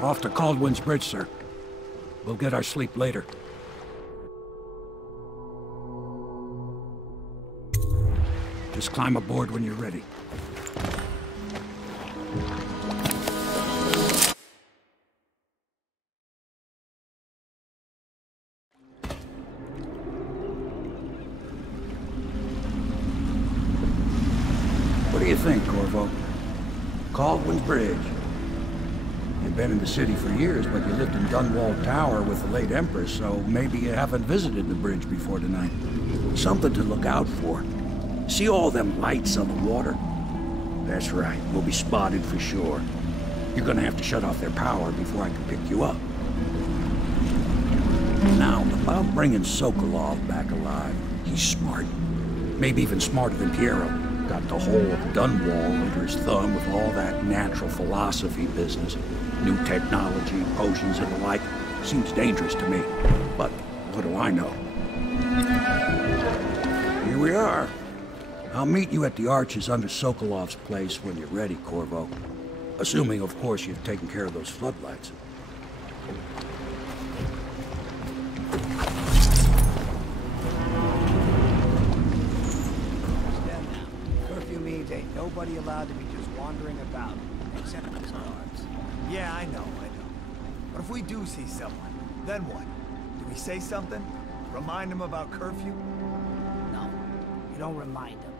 Off to Caldwin's Bridge, sir. We'll get our sleep later. Just climb aboard when you're ready. What do you think, Corvo? Caldwin's Bridge. You've been in the city for years, but you lived in Dunwall Tower with the late Empress, so maybe you haven't visited the bridge before tonight. Something to look out for. See all them lights on the water? That's right, we'll be spotted for sure. You're gonna have to shut off their power before I can pick you up. Now, about bringing Sokolov back alive. He's smart. Maybe even smarter than Piero. Got the whole of Dunwall under his thumb with all that natural philosophy business. New technology, potions and the like. Seems dangerous to me. But what do I know? Here we are. I'll meet you at the arches under Sokolov's place when you're ready, Corvo. Assuming, of course, you've taken care of those floodlights. Curfew means ain't nobody allowed to be just wandering about, except these guards. Yeah, I know. But if we do see someone, then what? Do we say something? Remind them about curfew? No, you don't remind them.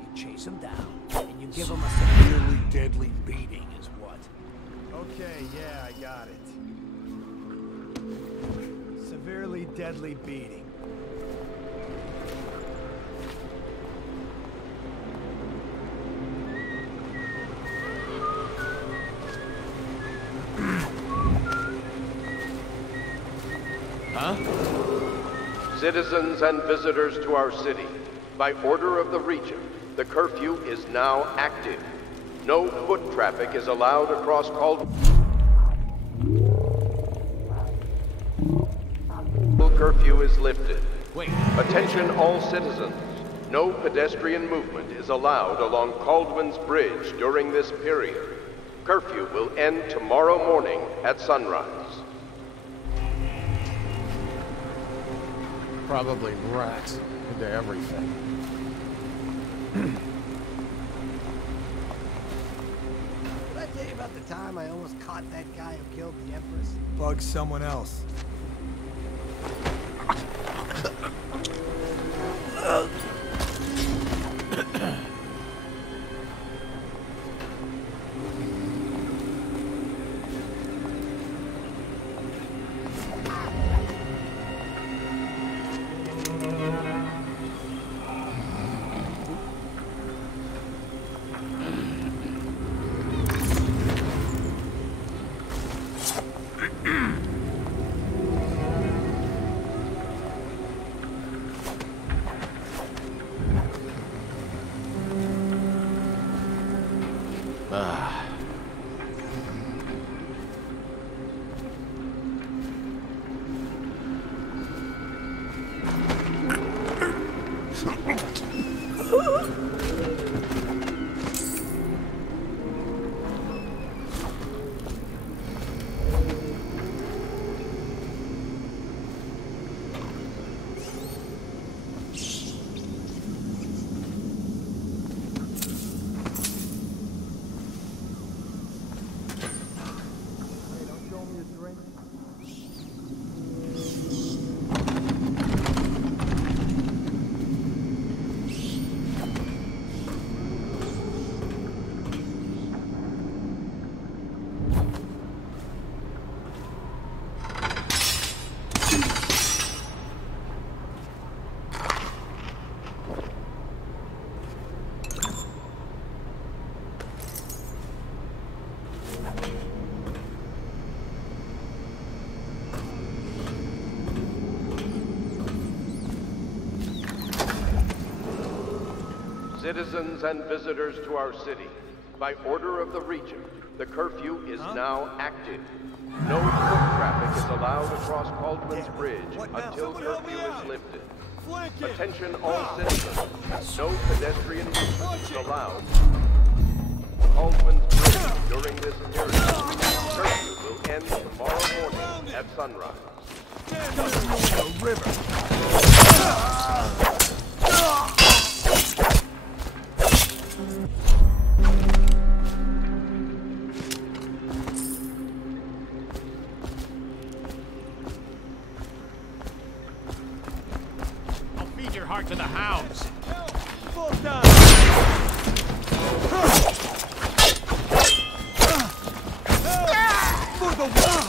You chase them down, and you give them a severely deadly beating is what. Okay, yeah, I got it. Severely deadly beating. Huh? Citizens and visitors to our city, by order of the Regent, the curfew is now active. No foot traffic is allowed across Caldwell. Curfew is lifted. Wait. Attention all citizens. No pedestrian movement is allowed along Caldwell's Bridge during this period. Curfew will end tomorrow morning at sunrise. Probably rats into everything. Did I tell you about the time I almost caught that guy who killed the Empress? Bug someone else. Citizens and visitors to our city, by order of the Regent, the curfew is now active. No foot traffic is allowed across Caldwell's Bridge until curfew is lifted. Attention all citizens, no pedestrian movement is allowed. Caldwell's Bridge during this period. Curfew will end tomorrow morning at sunrise. The river. I'll feed your heart to the hounds. Fall down. For the wall.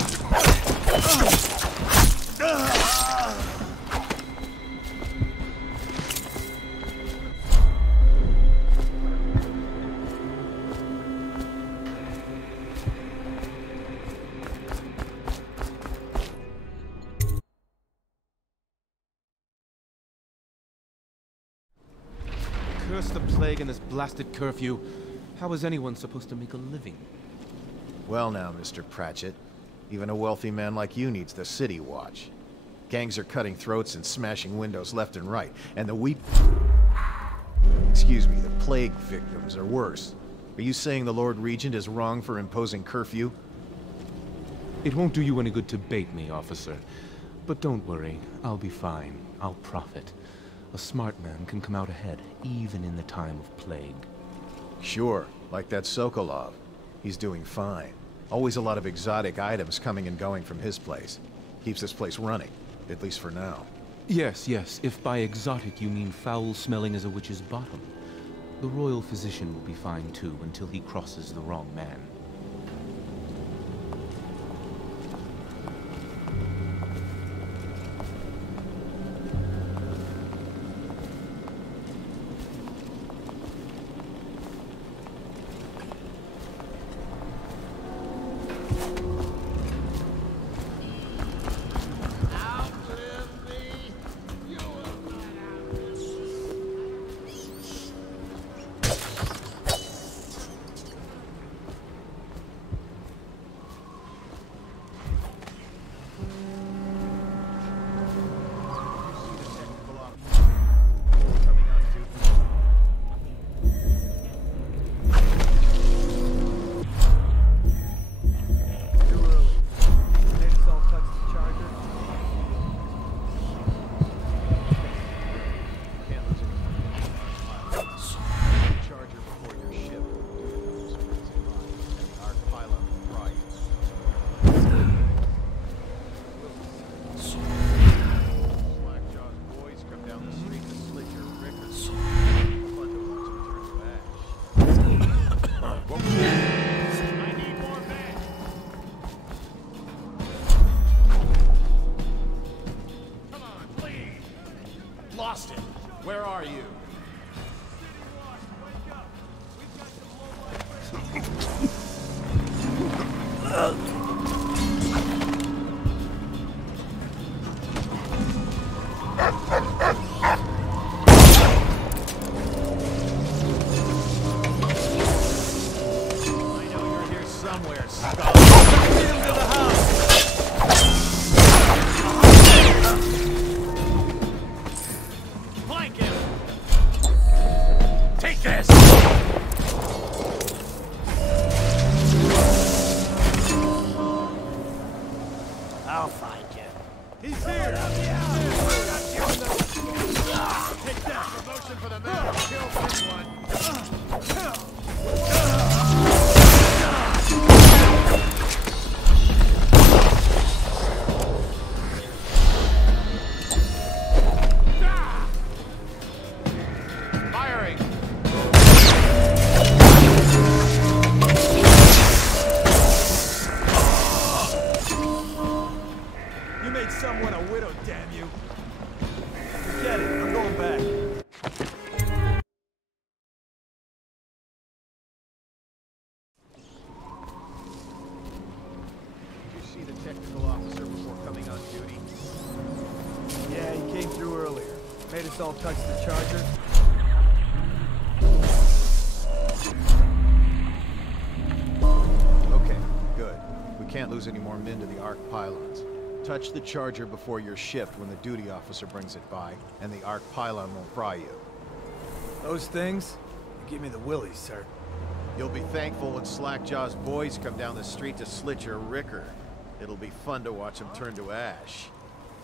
Curse the plague and this blasted curfew. How is anyone supposed to make a living? Well now, Mr. Pratchett. Even a wealthy man like you needs the city watch. Gangs are cutting throats and smashing windows left and right, and the Excuse me, the plague victims are worse. Are you saying the Lord Regent is wrong for imposing curfew? It won't do you any good to bait me, officer. But don't worry, I'll be fine. I'll profit. A smart man can come out ahead, even in the time of plague. Sure, like that Sokolov. He's doing fine. Always a lot of exotic items coming and going from his place. Keeps this place running, at least for now. Yes, yes, if by exotic you mean foul-smelling as a witch's bottom. The royal physician will be fine too, until he crosses the wrong man. us all touch the charger? Okay, good. We can't lose any more men to the arc pylons. Touch the charger before your shift when the duty officer brings it by, and the arc pylon won't fry you. Those things? You give me the willies, sir. You'll be thankful when Slackjaw's boys come down the street to slit your ricker. It'll be fun to watch them turn to ash.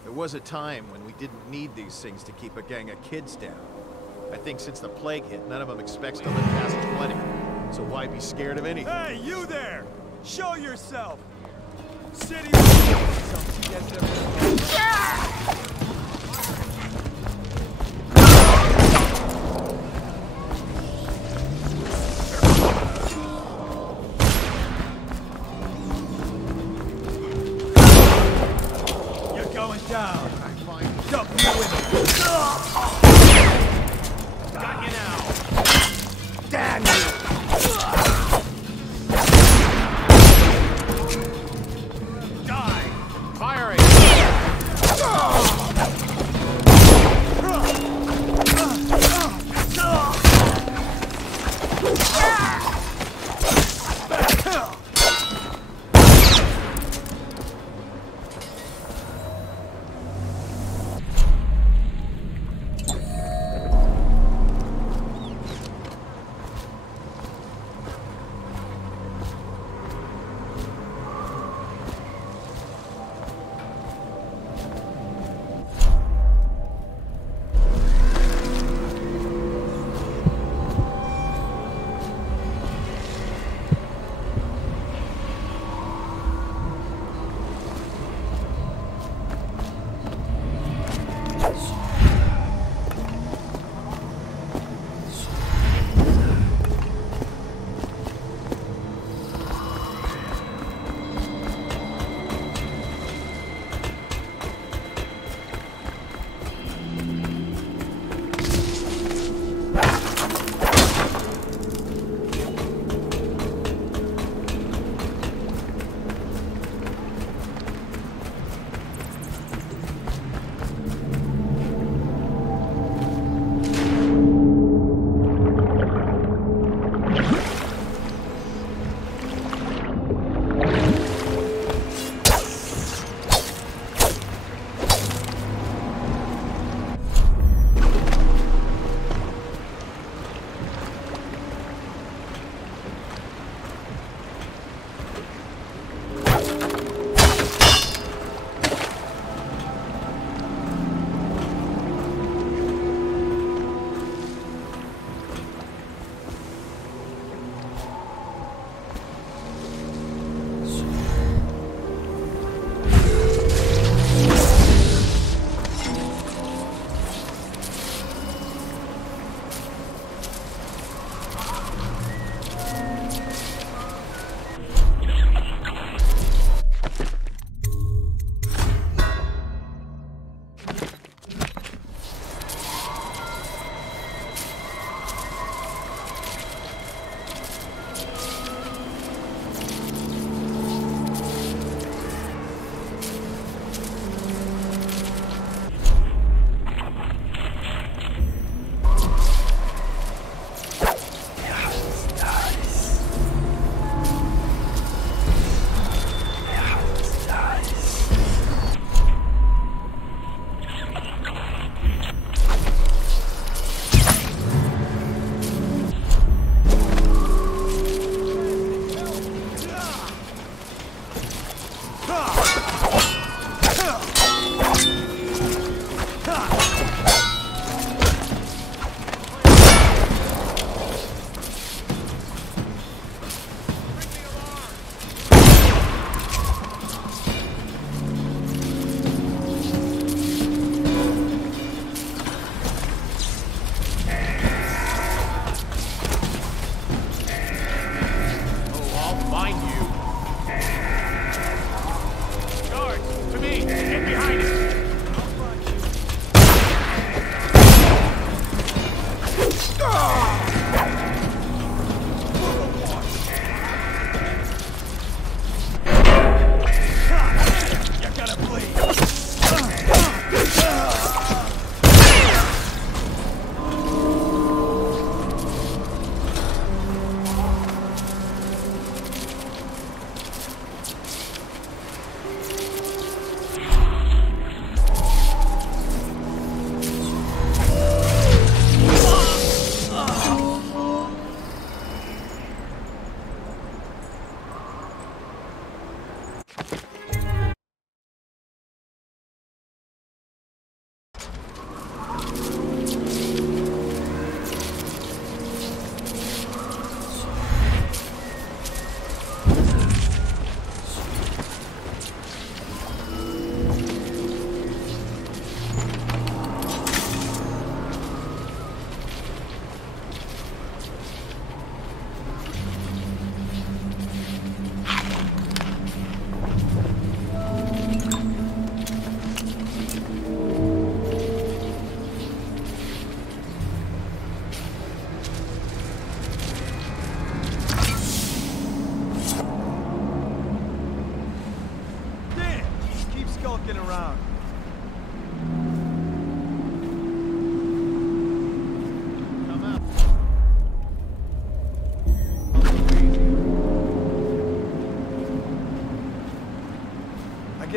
There was a time when we didn't need these things to keep a gang of kids down. I think since the plague hit, none of them expects to live past 20. So why be scared of anything? Hey, you there! Show yourself! City something gets everything. Down. Dump you in. Got you now. Damn you. Die. Firing.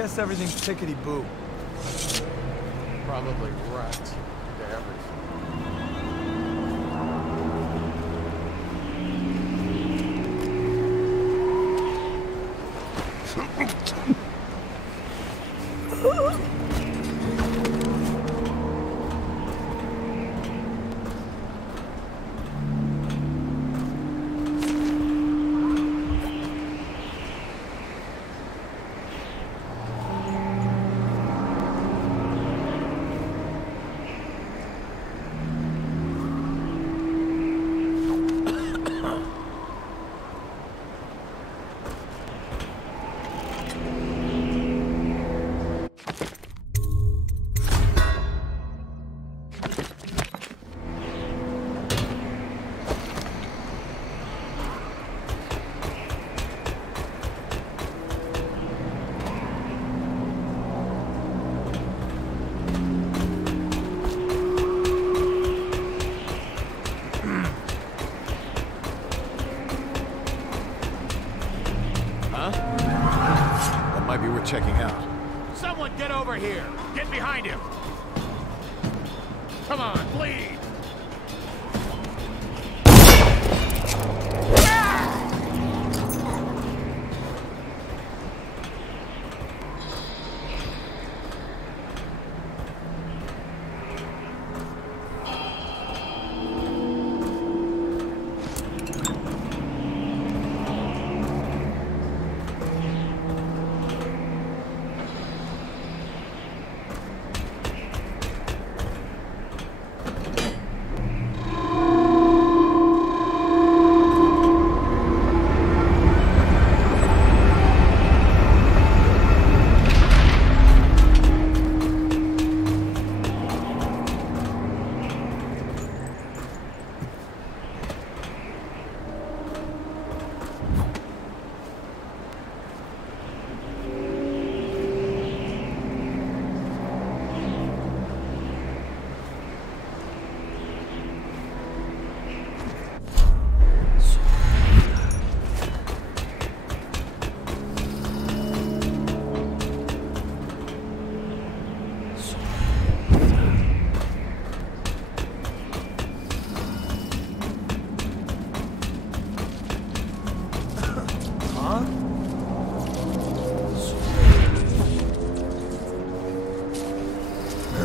guess everything's tickety-boo. Probably rats into everything. Checking out. Someone get over here! Get behind him! Come on, bleed!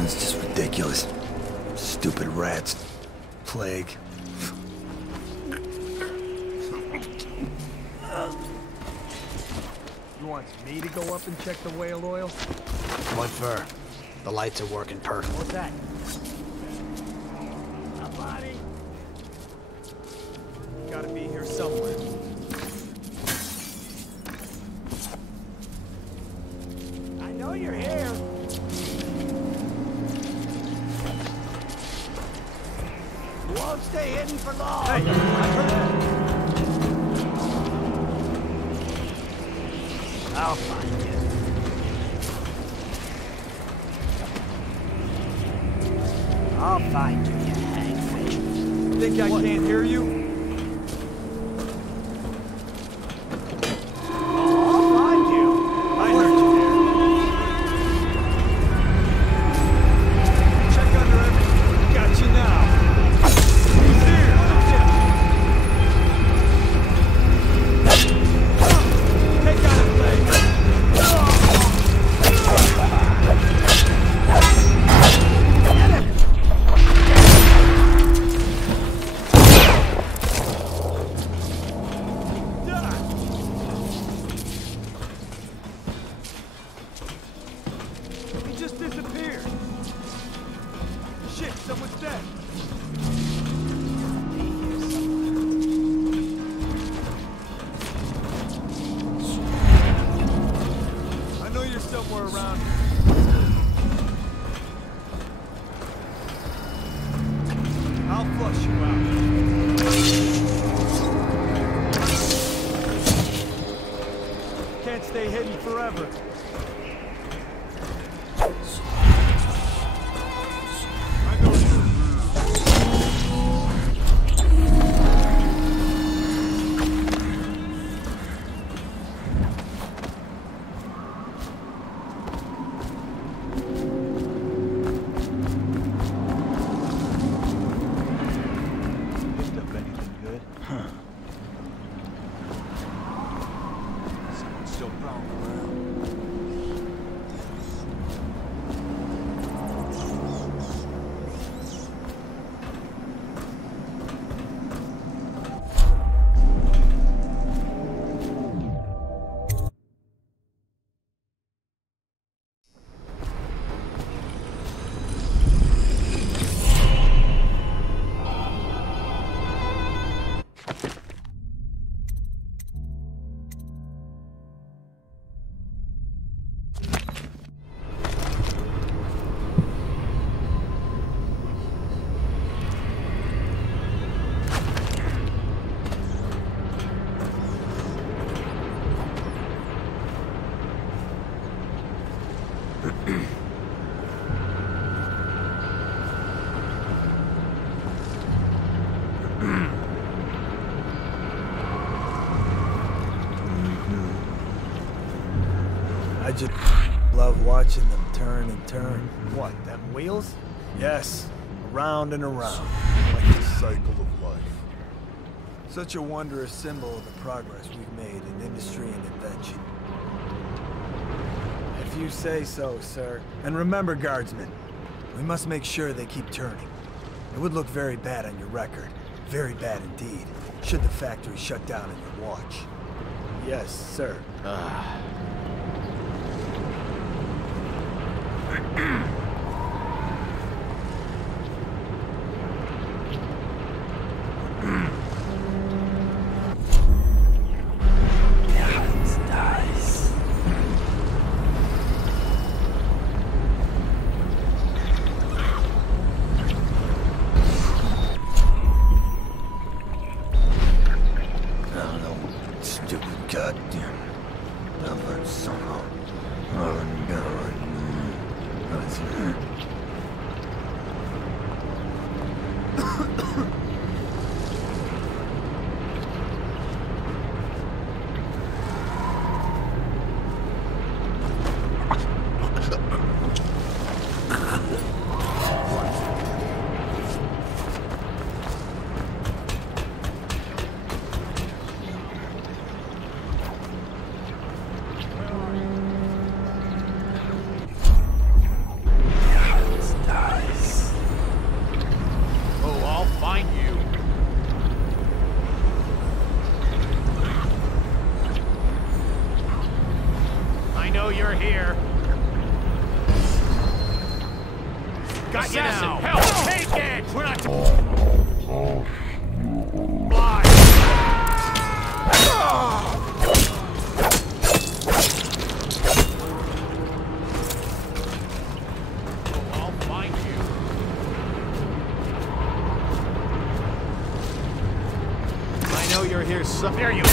It's just ridiculous. Stupid rats. Plague. You want me to go up and check the whale oil? What for? The lights are working perfect. What's that? Somebody! Gotta be here somewhere. I know you're here! You won't stay hidden for long! Hey, I heard that! I'll find you. I'll find you, you hangfish. Think I can't hear you? I'll find you. I heard you there. Check under everything. Got you now. He's here. Take out his leg. Get him! just love watching them turn and turn. What, them wheels? Yes, around and around. Like the cycle of life. Such a wondrous symbol of the progress we've made in industry and invention. If you say so, sir. And remember, guardsmen, we must make sure they keep turning. It would look very bad on your record. Very bad indeed, should the factory shut down on your watch. Yes, sir. There you go.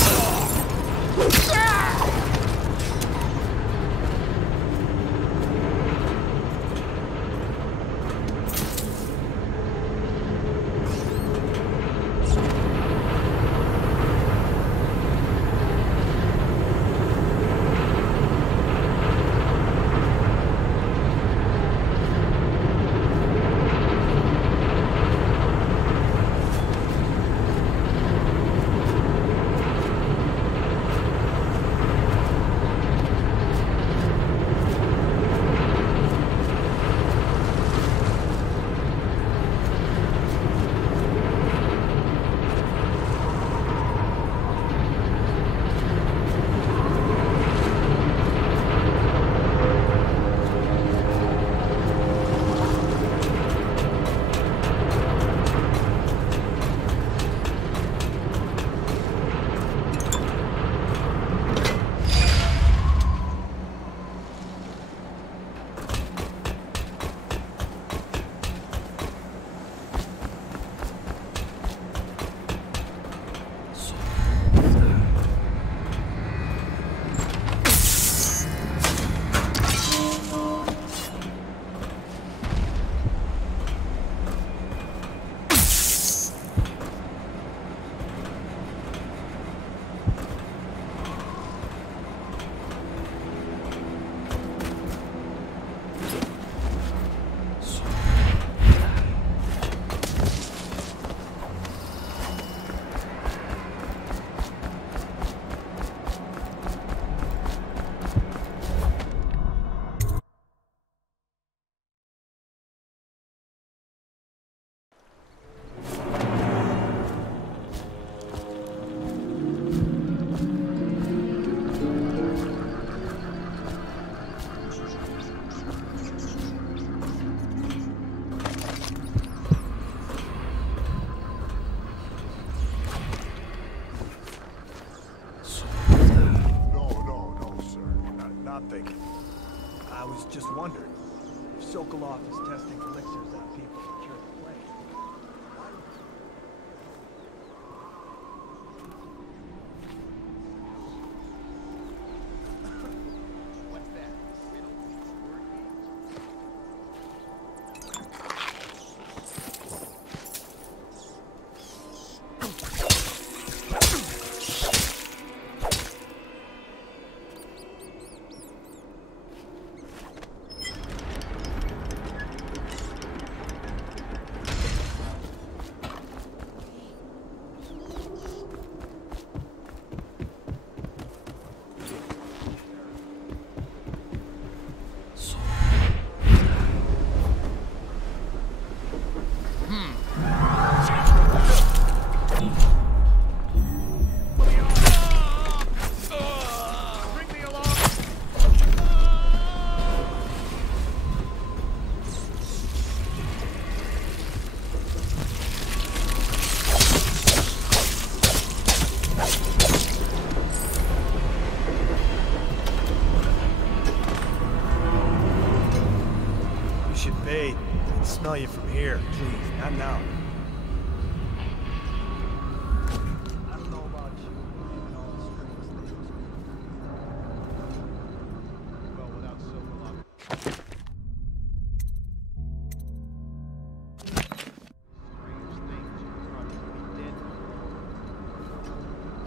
Just wondered if Sokolov is testing elixirs on people to cure the plague. What's that? smell you from here. Please, not now. I don't know about you, but all the strange things. Well, without Silver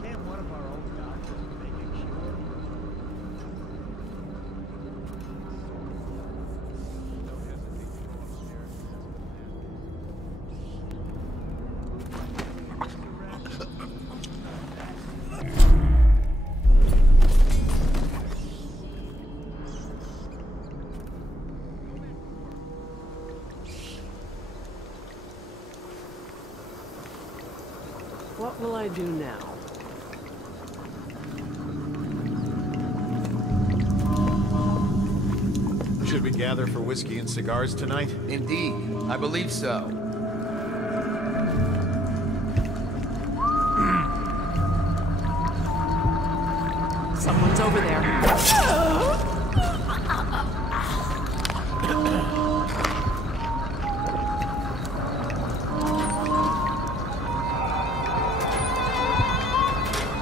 Can't one of our own doctors make a cure? Don't hesitate to go upstairs. What will I do now? Should we gather for whiskey and cigars tonight? Indeed, I believe so. Someone's over there.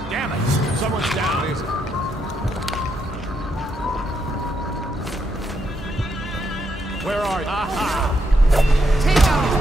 Damn it! Someone's down. Where are you? Aha! Take out!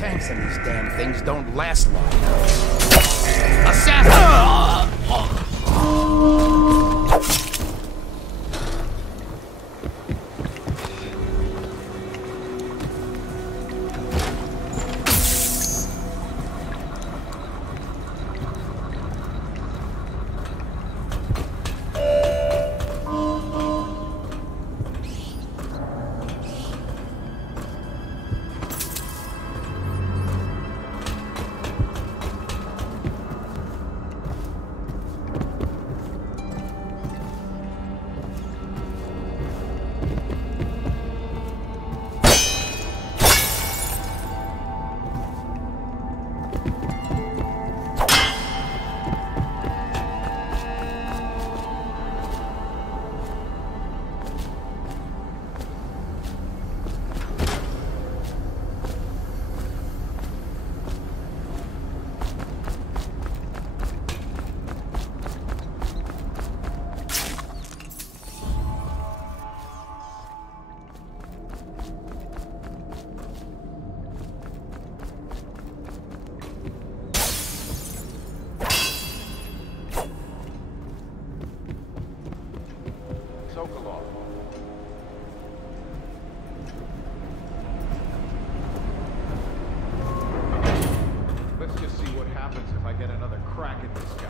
tanks in these damn things don't last long. Assassin! crack at this guy.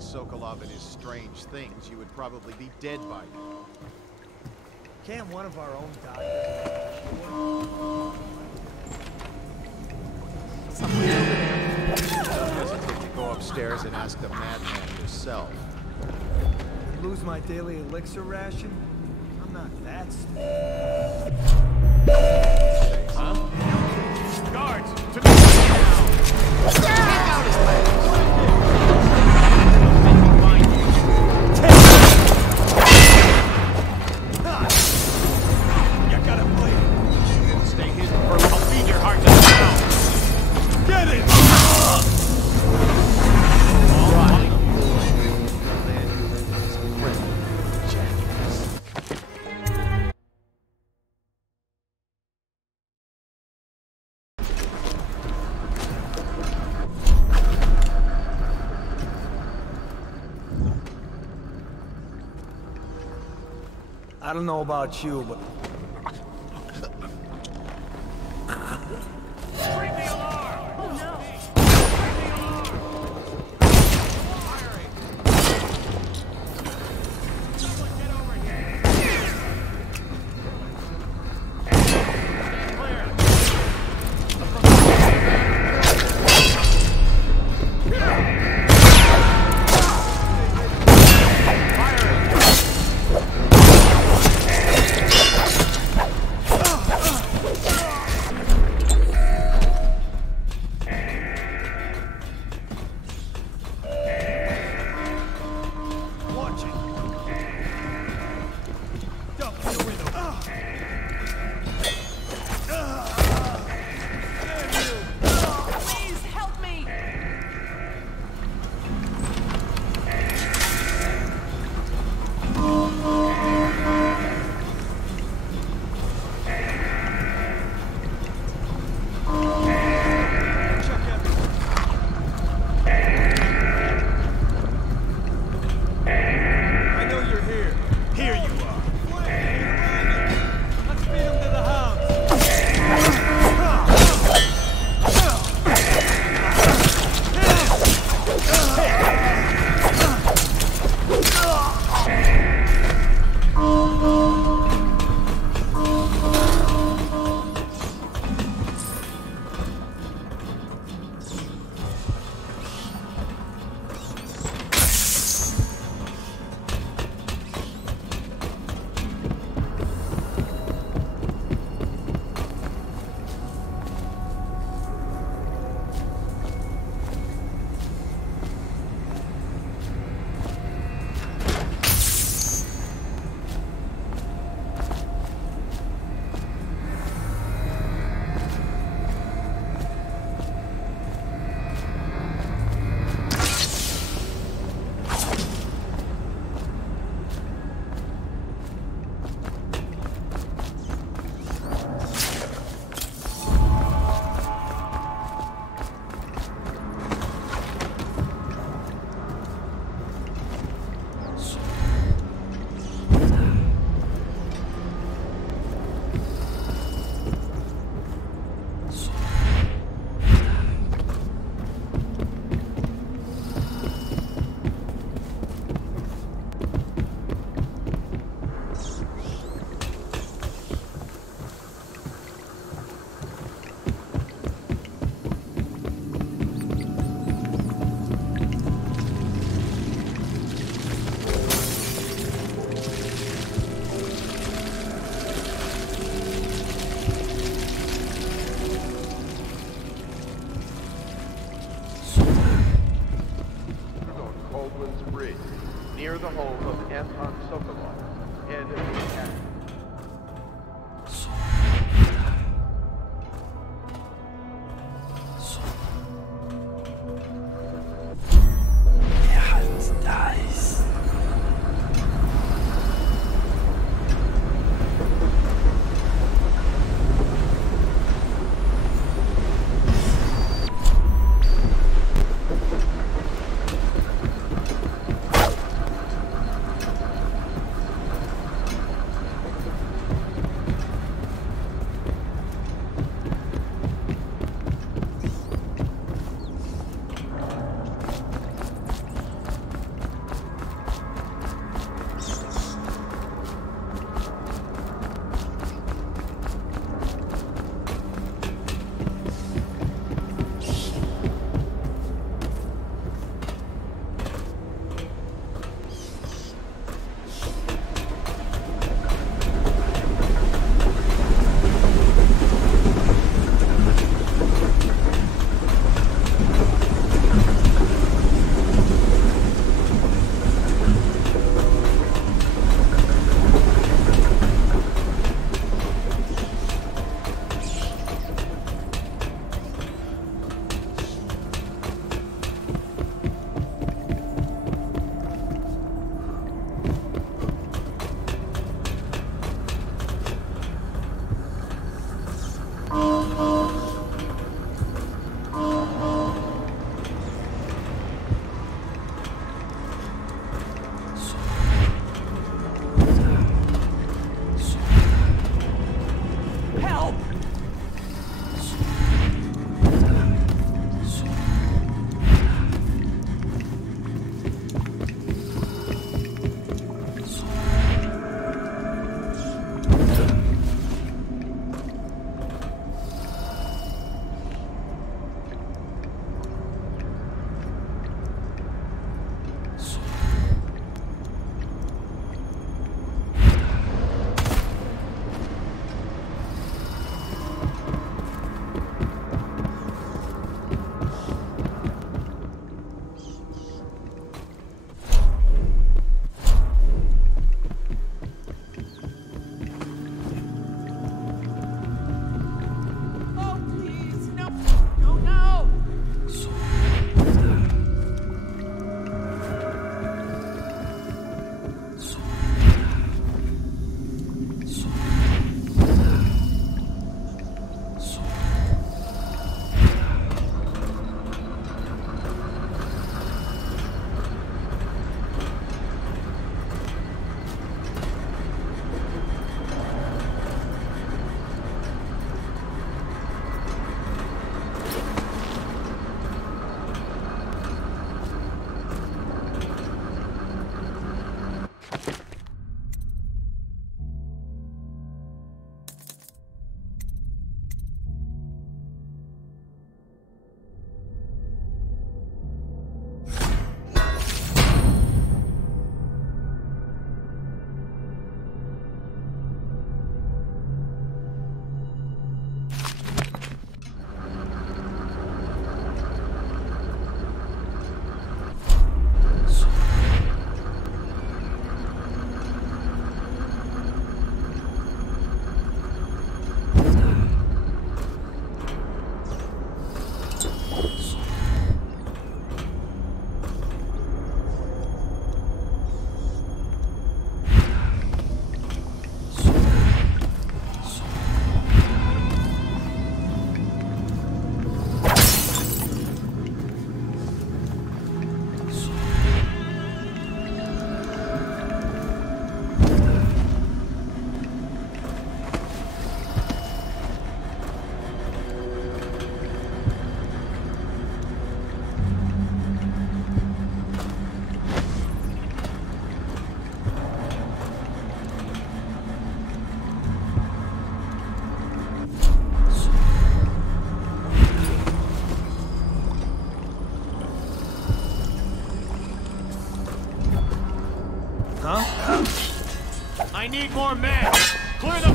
Sokolov and his strange things, you would probably be dead by now. Can't one of our own die? Don't hesitate to go upstairs and ask the madman yourself. Lose my daily elixir ration? I'm not that stupid. Huh? Guards, to the now! Take out his legs! I don't know about you, but... Bring the alarm! Oh no! Fire! home of Anton Sokolov, head of the academy. I need more men! Clear the...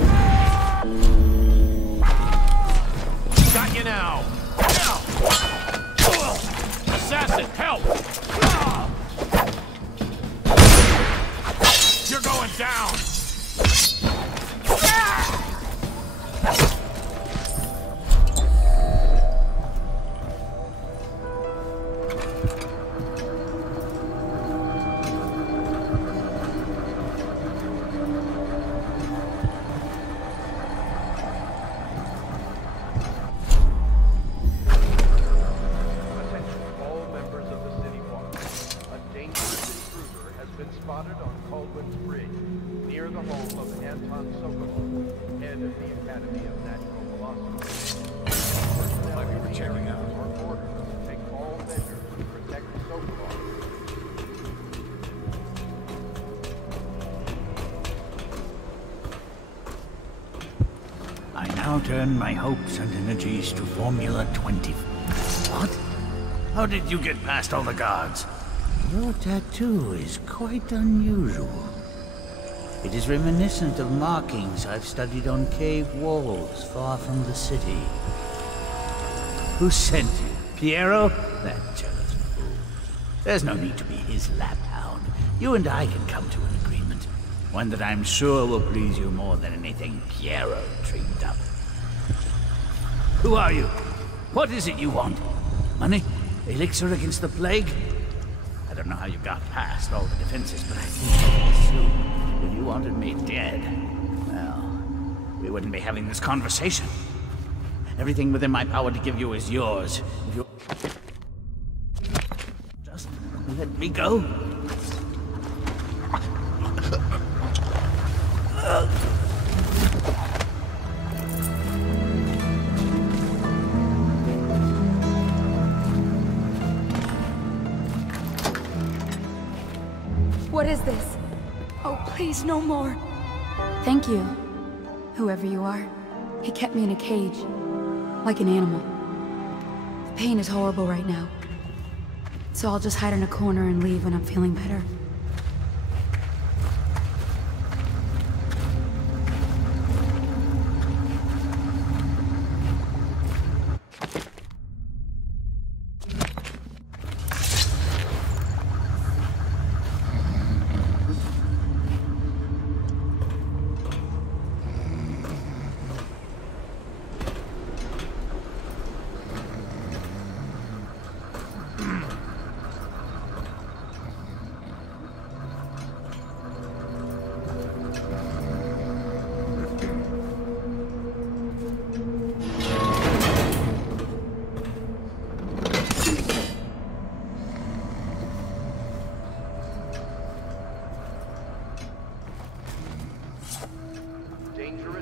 Got you now! Assassin, help! now turn my hopes and energies to Formula 20. What? How did you get past all the guards? Your tattoo is quite unusual. It is reminiscent of markings I've studied on cave walls far from the city. Who sent you? Piero? That jealous fool. There's no need to be his laphound. You and I can come to an agreement. One that I'm sure will please you more than anything Piero dreamed up. Who are you? What is it you want? Money? Elixir against the plague? I don't know how you got past all the defenses, but I think I can assume if you wanted me dead, well, we wouldn't be having this conversation. Everything within my power to give you is yours. If you just let me go. What is this? Oh, please, no more. Thank you, whoever you are. He kept me in a cage, like an animal. The pain is horrible right now, so I'll just hide in a corner and leave when I'm feeling better.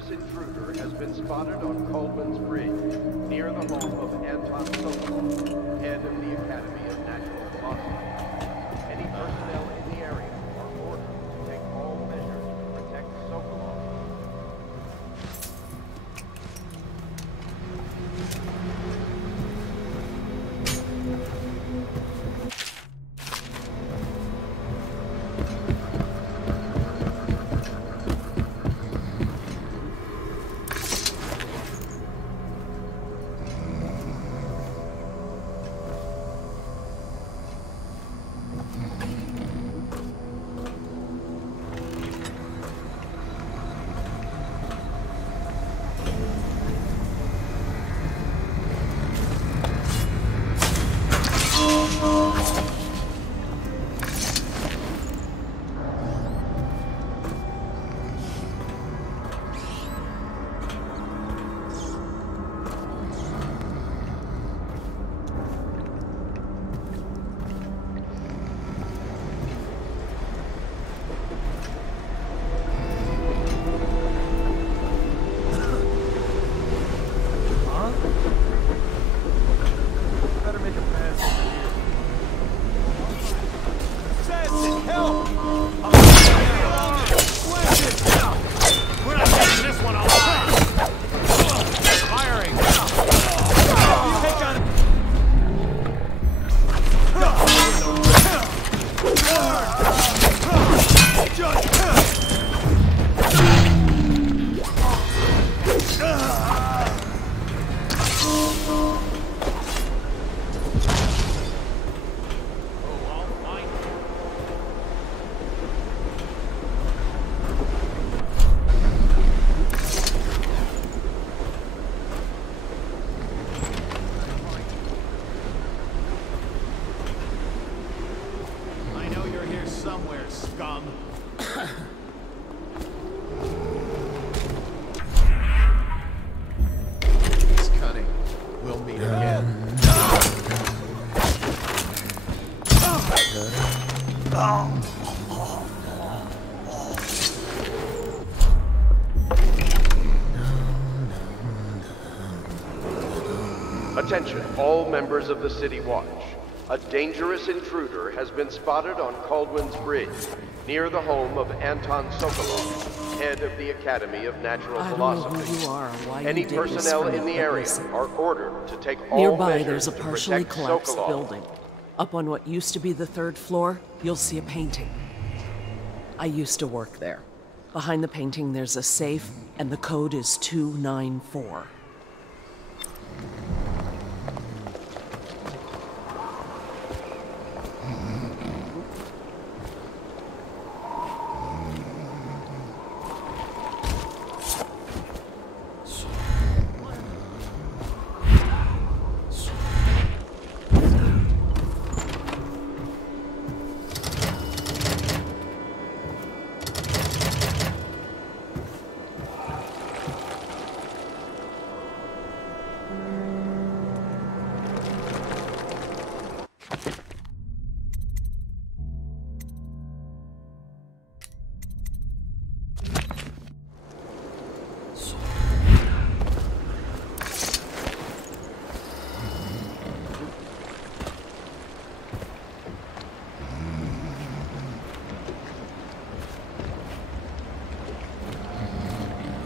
Intruder has been spotted on Coleman's Bridge, near the home of Anton Sokolov, head of the Academy of Natural Philosophy. Any personnel in the area are ordered to take all measures to protect Sokolov. Somewhere, scum. He's cunning. We'll meet again. Attention, all members of the City Watch. A dangerous intruder has been spotted on Caldwell's Bridge. near the home of Anton Sokolov, head of the Academy of Natural I don't know Philosophy. who you are or why Any you did this personnel for me, in the but area listen. are ordered to take all Nearby, measures there's a to partially protect collapsed Sokolov. building. Up on what used to be the 3rd floor, you'll see a painting. I used to work there. Behind the painting, there's a safe, and the code is 294.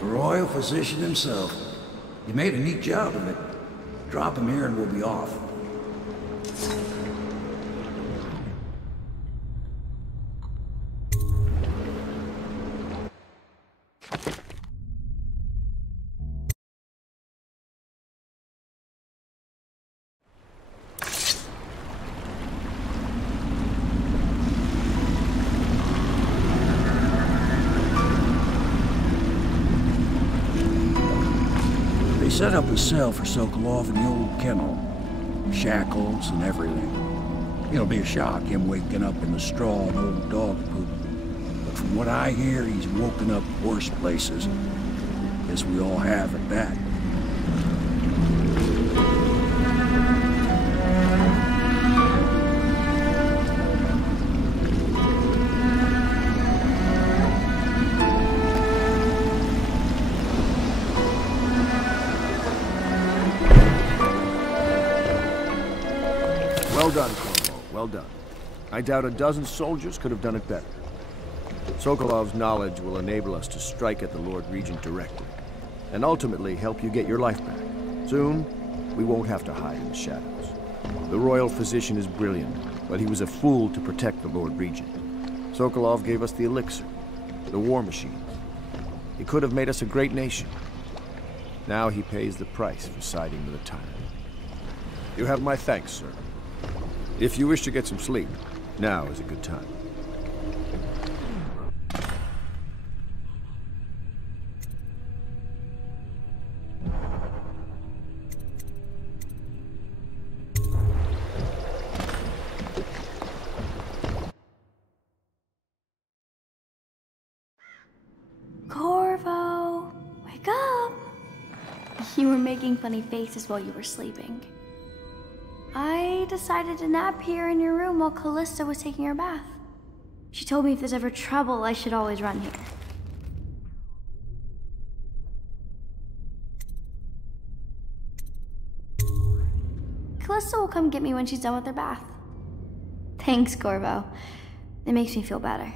Royal physician himself. You made a neat job of it. Drop him here and we'll be off. Set up a cell for Sokolov in the old kennel. Shackles and everything. It'll be a shock, him waking up in the straw and old dog poop. But from what I hear, he's woken up worse places. Guess we all have at that. Well done, Cornwall. Well done. I doubt a dozen soldiers could have done it better. Sokolov's knowledge will enable us to strike at the Lord Regent directly, and ultimately help you get your life back. Soon, we won't have to hide in the shadows. The royal physician is brilliant, but he was a fool to protect the Lord Regent. Sokolov gave us the elixir, the war machines. He could have made us a great nation. Now he pays the price for siding with a tyrant. You have my thanks, sir. If you wish to get some sleep, now is a good time. Corvo, wake up! You were making funny faces while you were sleeping. I decided to nap here in your room while Callista was taking her bath. She told me if there's ever trouble, I should always run here. Callista will come get me when she's done with her bath. Thanks, Corvo. It makes me feel better.